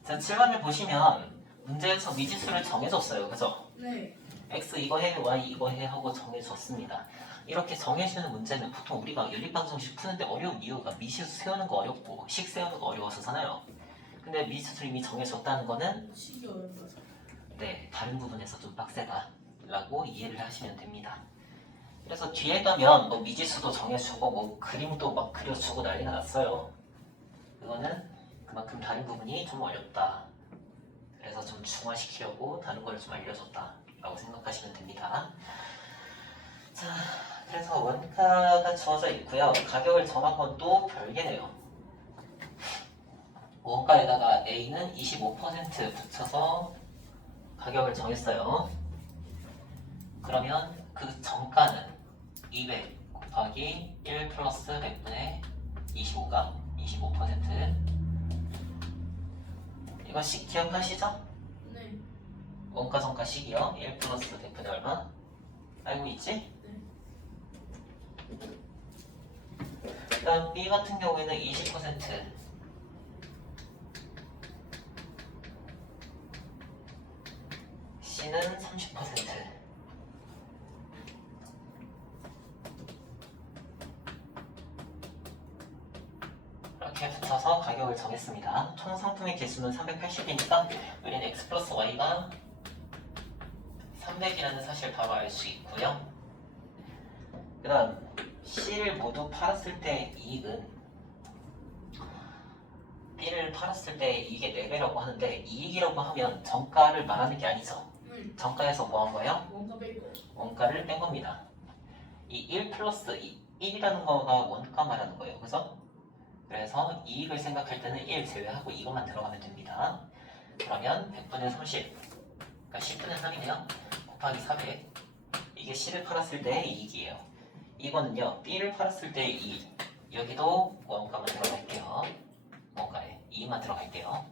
자, 7번을 보시면 문제에서 미지수를 정해줬어요. 그죠? 네. x 이거 해, y 이거 해 하고 정해줬습니다. 이렇게 정해주는 문제는 보통 우리가 연립방정식 푸는데 어려운 이유가 미지수 세우는 거 어렵고 식 세우는 거 어려워서잖아요. 근데 미지수를 이미 정해줬다는 거는 식이 어려워서. 네, 다른 부분에서 좀 빡세다라고 이해를 하시면 됩니다. 그래서 뒤에 가면 뭐 미지수도 정해주고 뭐 그림도 막 그려주고 난리가 났어요. 그거는 그만큼 다른 부분이 좀 어렵다. 그래서 좀 중화시키려고 다른 걸 좀 알려줬다라고 생각하시면 됩니다. 자, 그래서 원가가 주어져 있고요. 가격을 정한 건 또 별개네요. 원가에다가 A는 25% 붙여서 가격을 정했어요. 그러면 그 정가는 200 곱하기 1 플러스 100분의 25가 25%. 이거 식 기억하시죠? 네. 원가 정가 식이요. 1 플러스 100분의 얼마? 알고 있지? 그다음 B 같은 경우에는 20%. C는 30%. 이렇게 붙여서 가격을 정했습니다. 총 상품의 개수는 380이니까 우리는 x 플러스 y가 300이라는 사실 바로 알 수 있고요. 그 다음 C를 모두 팔았을 때 이익은 B를 팔았을 때 이익의 4배라고 하는데 이익이라고 하면 정가를 말하는 게 아니죠. 정가에서 뭐 한 거예요? 원가 빼고. 원가를 뺀 겁니다. 이 1 플러스 1이라는 거가 원가 말하는 거예요. 그죠? 그래서 이익을 생각할 때는 1 제외하고 이것만 들어가면 됩니다. 그러면 100분의 30, 그러니까 10분의 3이네요. 곱하기 400. 이게 C를 팔았을 때의 이익이에요. 이거는요, B를 팔았을 때의 이익. 여기도 원가만 들어갈게요. 원가에 2만 들어갈게요.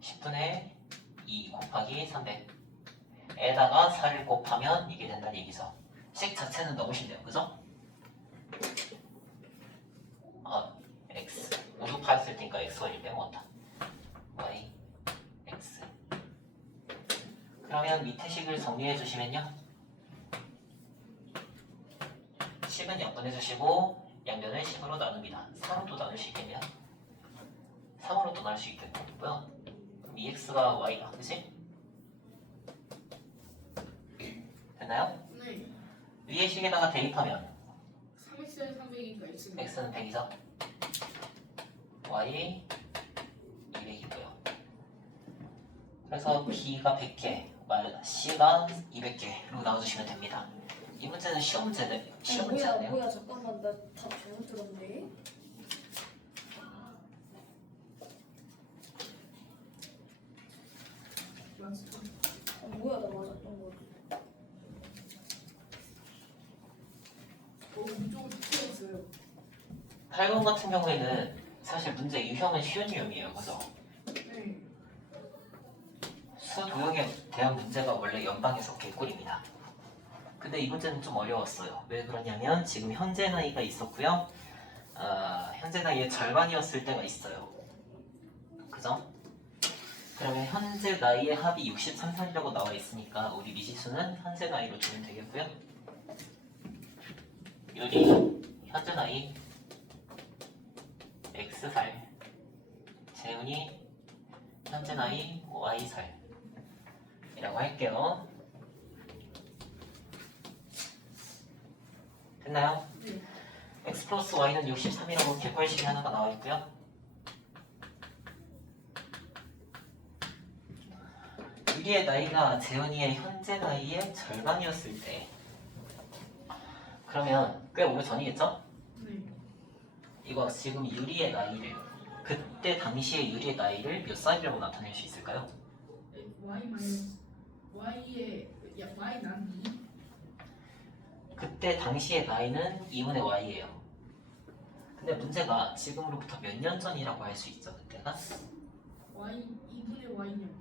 10분의 2 곱하기 300. 에다가 4를 곱하면 이게 된다는 얘기죠. 식 자체는 너무 쉽네요. 그죠? x 모두 팔았을 테니까 x와 1 빼먹었다. y x. 그러면 밑에 식을 정리해 주시면요, 10은 0분 해주시고 양변을 10으로 나눕니다. 3으로 또 나눌 수 있겠네요. 3으로 또 나눌 수 있겠고요. 그럼 2x가 y가, 그치? 됐나요? 네. 위에 식에다가 대입하면 3x는 300이니까 x는 x는 100이죠. y 200이고요. 그래서 b가 100개, c가 200개로 나눠주시면 됩니다. 이 문제는 시험 문제네. 시험 문제 아니에요? 뭐야 잠깐만 나 다 잘못 들었네. 맞죠? 뭐야 나 맞았던 거. 이쪽은 틀렸어요. 8번 같은 경우에는 사실 문제 유형은 쉬운 유형이에요. 그죠? 네. 수도형에 대한 문제가 원래 연방에서 개꿀입니다. 근데 이 문제는 좀 어려웠어요. 왜 그러냐면 지금 현재 나이가 있었고요. 현재 나이의 절반이었을 때가 있어요. 그죠? 그러면 현재 나이의 합이 63살이라고 나와 있으니까 우리 미지수는 현재 나이로 주면 되겠고요. 유리 현재 나이 X살, 재훈이 현재 나이 Y살 이라고 할게요. 됐나요? 네. X 플러스 Y는 63이라고 객관식이 하나가 나와 있고요. 유리의 나이가 재훈이의 현재 나이의 절반이었을 때, 그러면 꽤 오래전이겠죠? 네. 이거 지금 유리의 나이를, 그때 당시의 유리의 나이를 몇 살이라고 나타낼 수 있을까요? y 마이너스 y의 y 나누기 그때 당시의 나이는 2분의 y예요. 근데 문제가 지금으로부터 몇 년 전이라고 할 수 있죠, 그때가? y 2분의 y는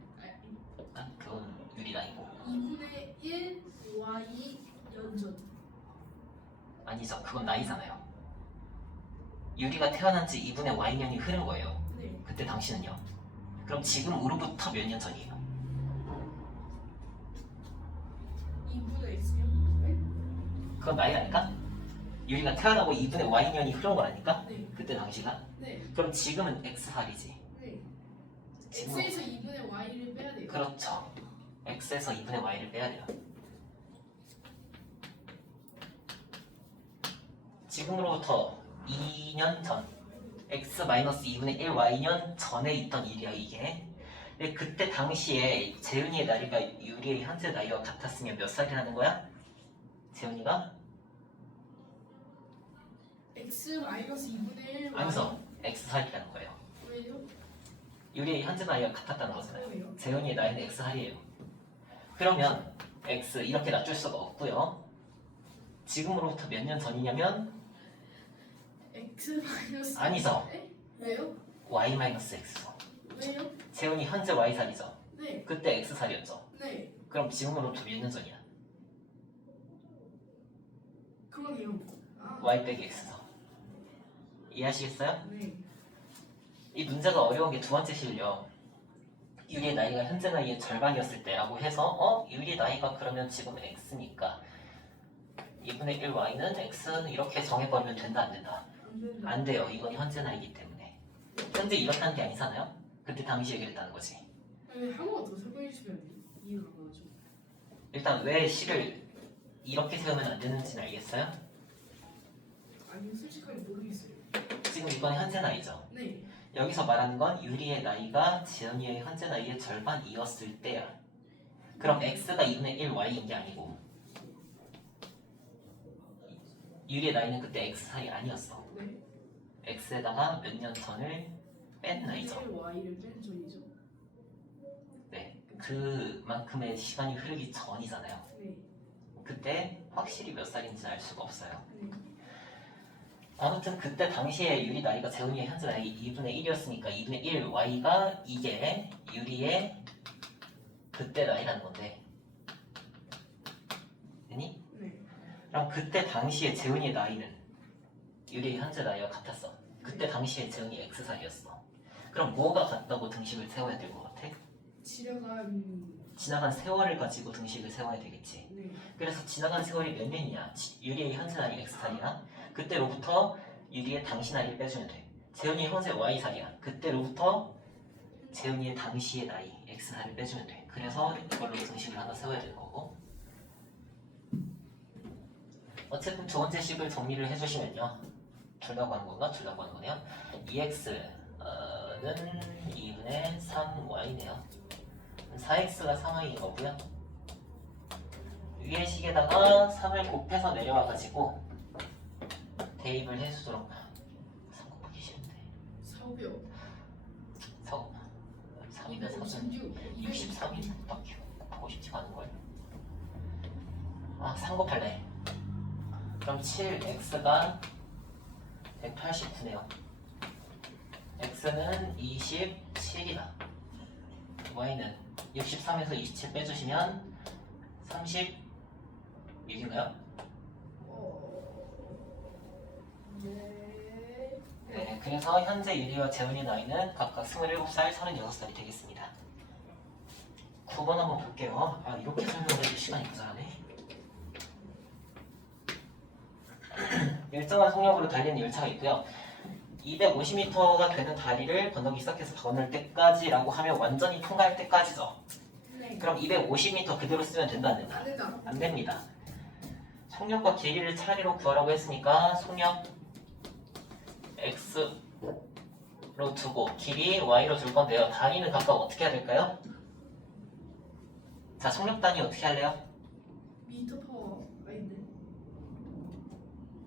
그건 유리 나이고. 2분의 1 y 연전. 아니죠, 그건 나이잖아요. 유리가 태어난 지 2분의 y년이 흐른 거예요. 네. 그때 당시는요? 그럼 지금으로부터 몇 년 전이에요? 2분의 x요? 네? 그건 나이 아닐까? 유리가 태어나고 2분의 y년이 흐른 거 아닐까? 네. 그때 당시가? 네. 그럼 지금은 x살이지. 네. 지금 x에서 2분의 y를 빼야 돼요. 그렇죠. x에서 2분의 y를 빼야 돼요. 지금으로부터 2년 전 x-2분의 1 y년 전에 있던 일이야 이게. 근데 그때 당시에 재은이의 나이가 유리의 현재 나이와 같았으면 몇 살이라는 거야? 재은이가? x 마이너스 2분의 1 y. 아니죠. x살이라는 거예요. 왜요? 유리의 현재 나이가 같았다는 거잖아요. 왜요? 재은이의 나이는 x살이에요. 그러면 x 이렇게 낮출 수가 없고요. 지금으로부터 몇 년 전이냐면 x 마이너스. 아니죠. 네? 왜요? y-x죠. 왜요? 재훈이 현재 y살이죠. 네. 그때 x살이었죠. 네. 그럼 지금으로부터 몇 년 전이야? 그러게요. 아. y 빼기 x죠. 이해하시겠어요? 네. 이 문제가 어려운 게 두 번째 실력. 유리의 나이가 현재 나이의 절반이었을 때라고 해서 유리의 나이가 그러면 지금 x니까 2분의 1 y는 x는 이렇게 정해버리면 된다 안 된다? 안 된다. 안 돼요. 이건 현재 나이기 때문에. 현재 이렇다는 게 아니잖아요? 그때 당시 얘기를 했다는 거지. 아니, 한 번만 더 설명해 주시면 이해가 안 가죠. 일단 왜 식을 이렇게 세우면 안 되는지는 알겠어요? 아니, 솔직하게 모르겠어요. 지금 이건 현재 나이죠. 네. 여기서 말하는 건 유리의 나이가 재현이의 현재 나이의 절반이었을 때야. 그럼 x가 2분의 1 y인 게 아니고 유리의 나이는 그때 x살이 아니었어. 네. x에다가 몇 년 전을 뺀 나이죠. 1 y를 뺀 전이죠. 네, 그만큼의 시간이 흐르기 전이잖아요. 네. 그때 확실히 몇 살인지 알 수가 없어요. 네. 아무튼 그때 당시에 유리 나이가 재훈이의 현재 나이 2분의 1이었으니까 2분의 1 y가 이게 유리의 그때 나이라는 건데, 아니? 네. 그럼 그때 당시에 재훈이의 나이는 유리의 현재 나이와 같았어. 그때 당시에 재훈이 x살이었어. 그럼 뭐가 같다고 등식을 세워야 될 것 같아? 지나간 세월을 가지고 등식을 세워야 되겠지. 네. 그래서 지나간 세월이 몇 년이냐? 유리의 현재 나이 x살이야. 그때로부터 유리의 당시 나이를 빼주면 돼. 재훈이의 현재 y살이야. 그때로부터 재훈이의 당시의 나이 x살을 빼주면 돼. 그래서 이걸로 등식을 하나 세워야 되는 거고. 어쨌든 두 번째 식을 정리를 해주시면요. 둘 다 구하는 건가? 둘 다 구하는 거네요. 2x는 2분의 3y네요. 4x가 3y인 거고요. 위의 식에다가 3을 곱해서 내려와가지고 대입을 해주도록. 3 곱하기 싫은데. 4요. 3이면 3은 63이 밖에 곱하고 싶지가 않은걸. 3 곱할래. 그럼 7x가 189네요. x는 27이다. y는 63에서 27 빼주시면 36인가요? 네. 네, 그래서 현재 유리와 재훈이 나이는 각각 27살, 36살이 되겠습니다. 9번 한번 볼게요. 이렇게 설명해도 시간이 모자라네. 일정한 속력으로 달리는 열차가 있고요. 250m가 되는 다리를 건너기 시작해서 건널 때까지라고 하면 완전히 통과할 때까지죠. 네. 그럼 250m 그대로 쓰면 된다 안 된다? 안 된다. 안 됩니다. 속력과 길이를 차례로 구하라고 했으니까 속력 x로 두고 길이 y로 둘 건데요. 단위는 각각 어떻게 해야 될까요? 자, 속력 단위 어떻게 할래요? 미터 퍼 아닌데.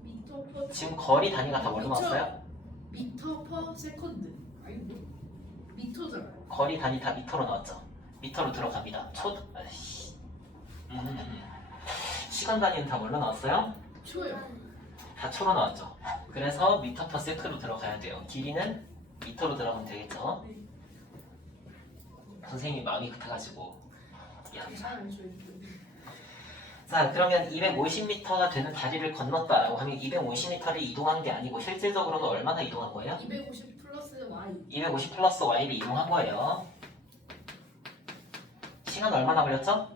미터 퍼. 지금 거리 단위가 다 뭘로 나왔어요? 미터 퍼 세컨드. 아니 뭐 미터잖아요. 거리 단위 다 미터로 나왔죠. 미터로 들어갑니다. 시간 단위는 다 뭘로 나왔어요? 초요. 다 초로 나왔죠. 그래서 미터 퍼 세크로 들어가야 돼요. 길이는 미터로 들어가면 되겠죠. 네. 선생님이 마음이 급해가지고. 야. 괜찮아요, 저희. 자, 그러면 250m가 되는 다리를 건넜다라고 하면 250m를 이동한 게 아니고 실질적으로는 얼마나 이동한 거예요? 250 플러스 Y. 250 플러스 y를 이동한 거예요. 시간 얼마나 걸렸죠?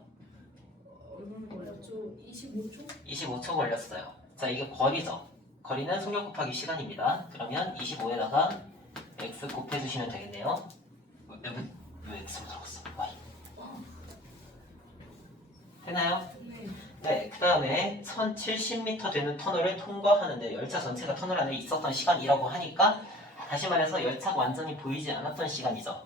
얼마나 걸렸죠? 25초? 25초 걸렸어요. 자, 이게 거리죠. 거리는 속력 곱하기 시간입니다. 그러면 25에다가 x 곱해주시면 되겠네요. 왜 x로 들어갔어? y. 되나요? 네. 네, 그 다음에 1070m 되는 터널을 통과하는데 열차 전체가 터널 안에 있었던 시간이라고 하니까 다시 말해서 열차가 완전히 보이지 않았던 시간이죠.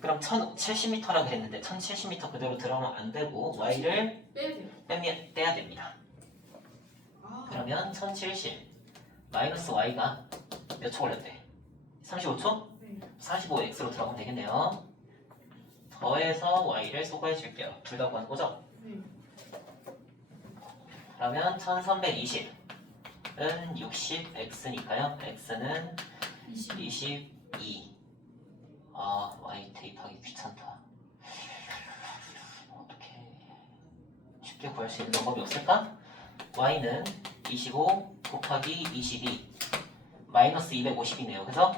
그럼 1070m라고 했는데 1070m 그대로 들어가면 안 되고 y를 빼야 돼요. 떼야 됩니다. 아. 그러면 1070 마이너스 y가 몇 초 걸렸대? 35초? 네. 45x로 들어가면 되겠네요. 더해서 y를 소거해 줄게요. 둘 다 구하는 거죠? 네. 그러면 1320은 60x니까요. x는 22. 아, y 대입하기 귀찮다. 어떻게 쉽게 구할 수 있는 방법이 없을까? y는 25 곱하기 22 마이너스 250이네요. 그래서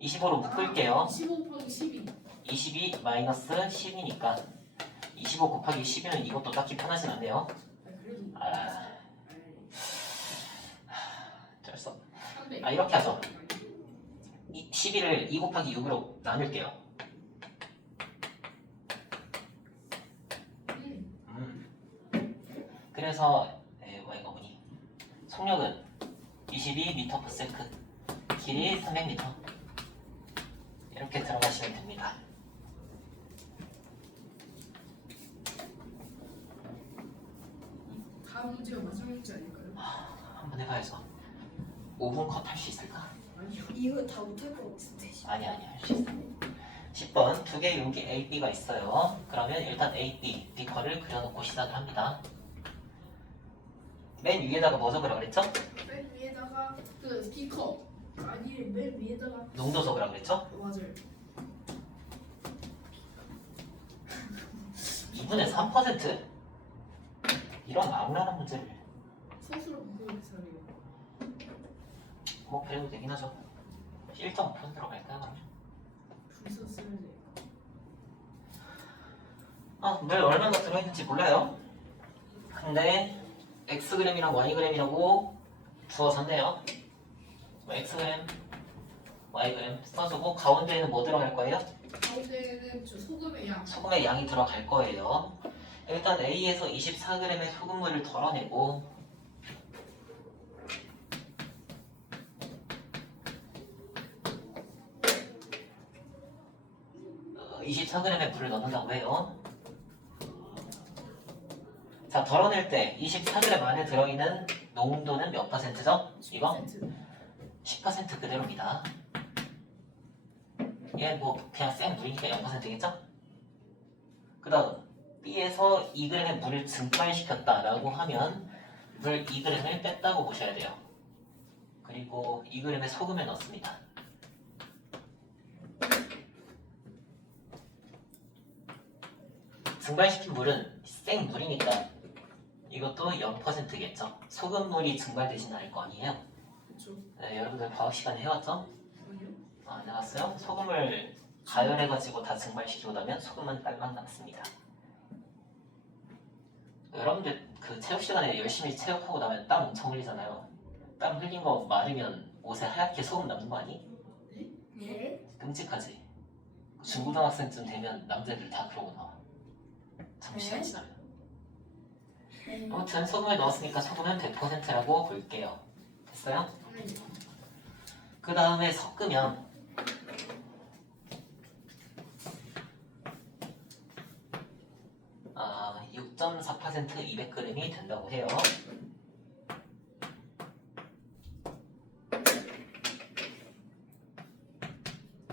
25로 묶을게요. 15 곱하기 12. 22 마이너스 10이니까 25 곱하기 12는 이것도 딱히 편하진 않네요. 그래도. 아, 쩔 수 없. 300. 아, 이렇게 하죠. 12를 2 곱하기 6으로 나눌게요. 그래서 y가 뭐니? 속력은 22m/s, 길이 300m. 이렇게 들어가시면 됩니다. 다음 문제가 마지막 문제 아닐까요? 한번 해봐야죠. 5분 컷 할 수 있을까? 아니요. 이거 다 못할 것 같은데. 아니 할 수 있어. 10번 두 개의 용기 A, B가 있어요. 그러면 일단 A, B, B커를 그려놓고 시작을 합니다. 맨 위에다가 뭐 적으라 그랬죠? 맨 위에다가 그 스피커. 아니 맨 위에다가. 농도 적으라 그랬죠? 맞아요. 2분의 3%? 이런 악랄한 문제를 소수로 바꾸는 계산이에요. 뭐 그래도 되긴 하죠. 1.5% 들어갈까요 그러면? 불써 쓰면 돼요. 물 얼마나 들어있는지 몰라요. 근데 xg이랑 yg이라고 주어졌네요. xg, yg 써주고 가운데에는 뭐 들어갈 거예요? 가운데는 저 소금의 양. 소금의 양이 들어갈 거예요. 일단 A에서 24g의 소금물을 덜어내고 24g의 물을 넣는다고 해요. 자, 덜어낼 때 24g 안에 들어있는 농도는 몇 %죠? 이거? 10% 그대로입니다. 얘 뭐 그냥 생 물이니까 0%겠죠? 그 다음 B에서 2g의 물을 증발시켰다라고 하면 물 2g을 뺐다고 보셔야 돼요. 그리고 2g의 소금을 넣습니다. 증발시킨 물은 생물이니까 이것도 0%겠죠. 소금물이 증발되진 않을 거 아니에요. 그렇죠. 네, 여러분들 과학 시간에 해왔죠? 아니요. 안 해왔어요? 소금을 가열해가지고 다 증발시키고 나면 소금은 딸만 남습니다. 여러분들 그 체육 시간에 열심히 체육하고 나면 땀 엄청 흘리잖아요. 땀 흘린 거 마르면 옷에 하얗게 소금 남는 거 아니? 네? 끔찍하지. 중고등학생쯤 되면 남자들 다 그러고 나와. 잠시만 네? 지나면. 네. 아무튼 소금을 넣었으니까 소금은 100%라고 볼게요. 됐어요? 네. 그 다음에 섞으면 6.4% 200g이 된다고 해요.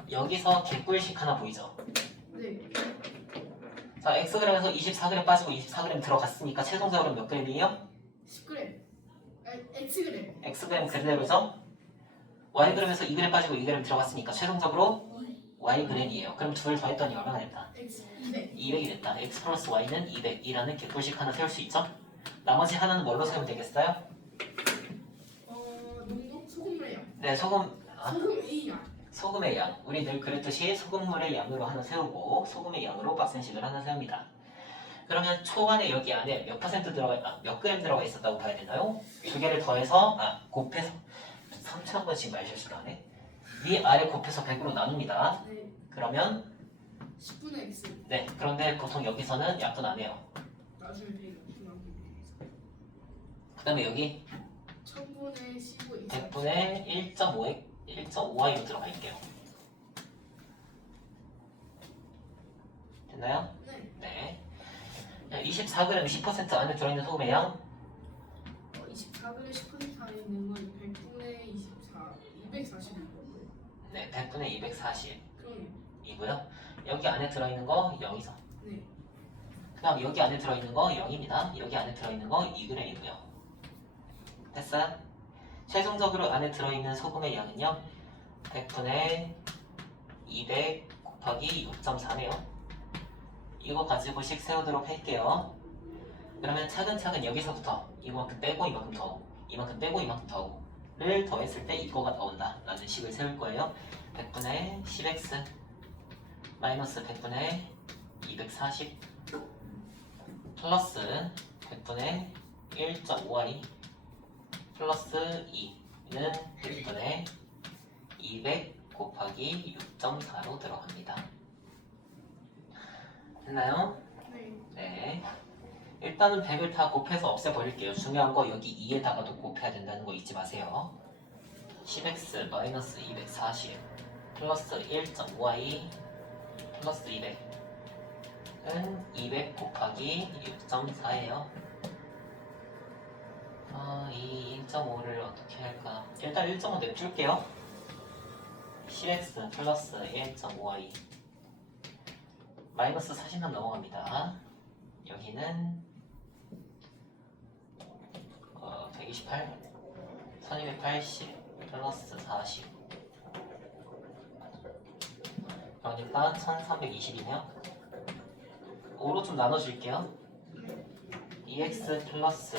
여기서 개꿀식 하나 보이죠? 네. 자, xg에서 24g 빠지고 24g 들어갔으니까 최종적으로 몇 g이에요? 10g. Xg. xg 그대로죠? yg에서 2g 빠지고 2g 들어갔으니까 최종적으로 y분의 2예요. 그럼 둘 더했더니 얼마나 됐다? X 200. 200이 됐다. x 플러스 y는 200이라는 객도식 하나 세울 수 있죠? 나머지 하나는 뭘로 세우면 되겠어요? 농도 소금물의 양. 네, 소금 소금의 양. 소금의 양. 우리 늘 그랬듯이 소금물의 양으로 하나 세우고 소금의 양으로 빡센식을 하나 세웁니다. 그러면 초반에 여기 안에 몇 퍼센트 몇 그램 들어가 있었다고 봐야 되나요? 두 개를 더해서 곱해서 3초 한 번씩 말 실수도 하네. 위 아래 곱해서 100으로 나눕니다. 네. 그러면 10분의 X. 네, 그런데 보통 여기서는 약분 안 해요. 나중에 100. 그 다음에 여기 1000분의 15. 100분의 1.5y로 들어갈게요. 됐나요? 네. 네. 24g 10% 안에 들어있는 소금의 양 24분의 10% 안에 있는 건 100분의 24. 240이거든요. 네, 100분의 240 그럼 이고요. 여기 안에 들어있는 거 0이죠. 네. 그 다음 여기 안에 들어있는 거 0입니다. 여기 안에 들어있는 거 2g이고요. 됐어요? 최종적으로 안에 들어있는 소금의 양은요 100분의 200 곱하기 6.4네요. 이거 가지고 식 세우도록 할게요. 그러면 차근차근 여기서부터 이만큼 빼고 이만큼 더하고 이만큼 빼고 이만큼 더하고를 더했을 때 이거가 나온다 라는 식을 세울 거예요. 100분의 10x 마이너스 100분의 240 플러스 100분의 1.5y 플러스 2는 100분의 200 곱하기 6.4로 들어갑니다. 됐나요? 네. 네. 일단은 100을 다 곱해서 없애버릴게요. 중요한 거 여기 2에다가도 곱해야 된다는 거 잊지 마세요. 10x 마이너스 240 플러스 1.5y 플러스 200은 200 곱하기 6.4예요. 이 1.5를 어떻게 할까? 일단 1.5 냅줄게요. 10x 플러스 1.5y 마이너스 40만 넘어갑니다. 여기는 128 1280 플러스 40 그러니까 1320이네요. 5로 좀 나눠줄게요. 2x 플러스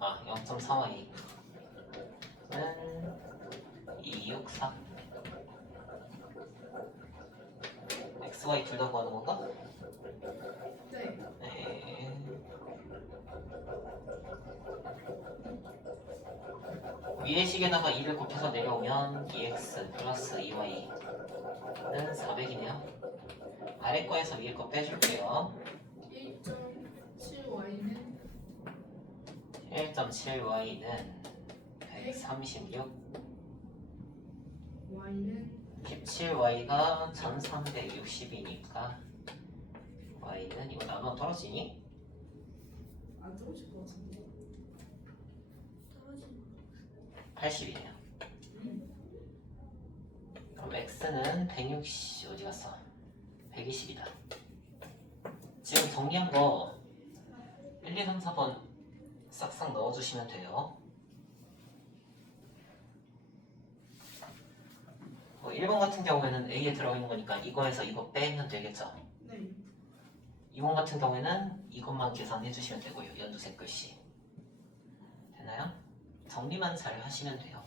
0.4y 는 264 xy 둘 다 구하는 건가? 네. 네. 위의 식에다가 2를 곱해서 내려오면 2x 플러스 2y는 400이네요. 아래 거에서 위에 거 빼줄게요. 1.7y는 1.7y는 136 y는 17y가 1360이니까 y는 이거 나누면 떨어지니? 안 떨어질 것 같은데. 80이네요. 그럼 x는 160 어디 갔어? 120이다. 지금 정리한 거 1, 2, 3, 4번 싹싹 넣어주시면 돼요. 1번 같은 경우에는 A에 들어있는 거니까 이거에서 이거 빼면 되겠죠. 네. 2번 같은 경우에는 이것만 계산해 주시면 되고요. 연두색 글씨. 되나요? 정리만 잘 하시면 돼요.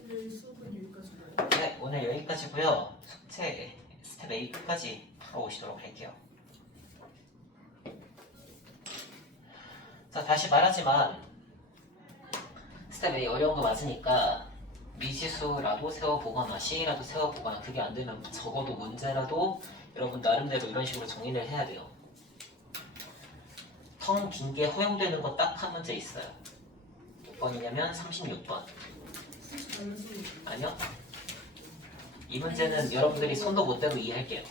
오늘 수업은 여기까지인가요? 네, 오늘 여기까지고요. 숙제 스텝 A 끝까지 풀어오시도록 할게요. 자, 다시 말하지만 스텝 A 어려운 거 맞으니까 미지수라도 세워보거나 C라도 세워보거나 그게 안 되면 적어도 문제라도 여러분 나름대로 이런 식으로 정리를 해야 돼요. 텅 빈 게 허용되는 거 딱 한 문제 있어요. 몇 번이냐면 36번. 아니요. 이 문제는 여러분들이 손도 못 대고 이해할게요.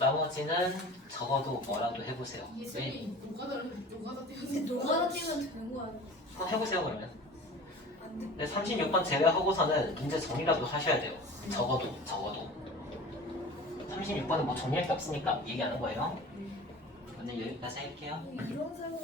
나머지는 적어도 뭐라도 해보세요. 이게 왜? 쌤이 노가다 떼어서 노가다 뛰면 되는 거 아니야? 한번 해보세요 그러면. 안 돼. 근데 36번 제외하고서는 문제 정리라도 하셔야 돼요. 적어도 36번은 뭐 정리할 게 없으니까 얘기 안 한 거예요. 오늘 여기까지 할게요. 이런 상황은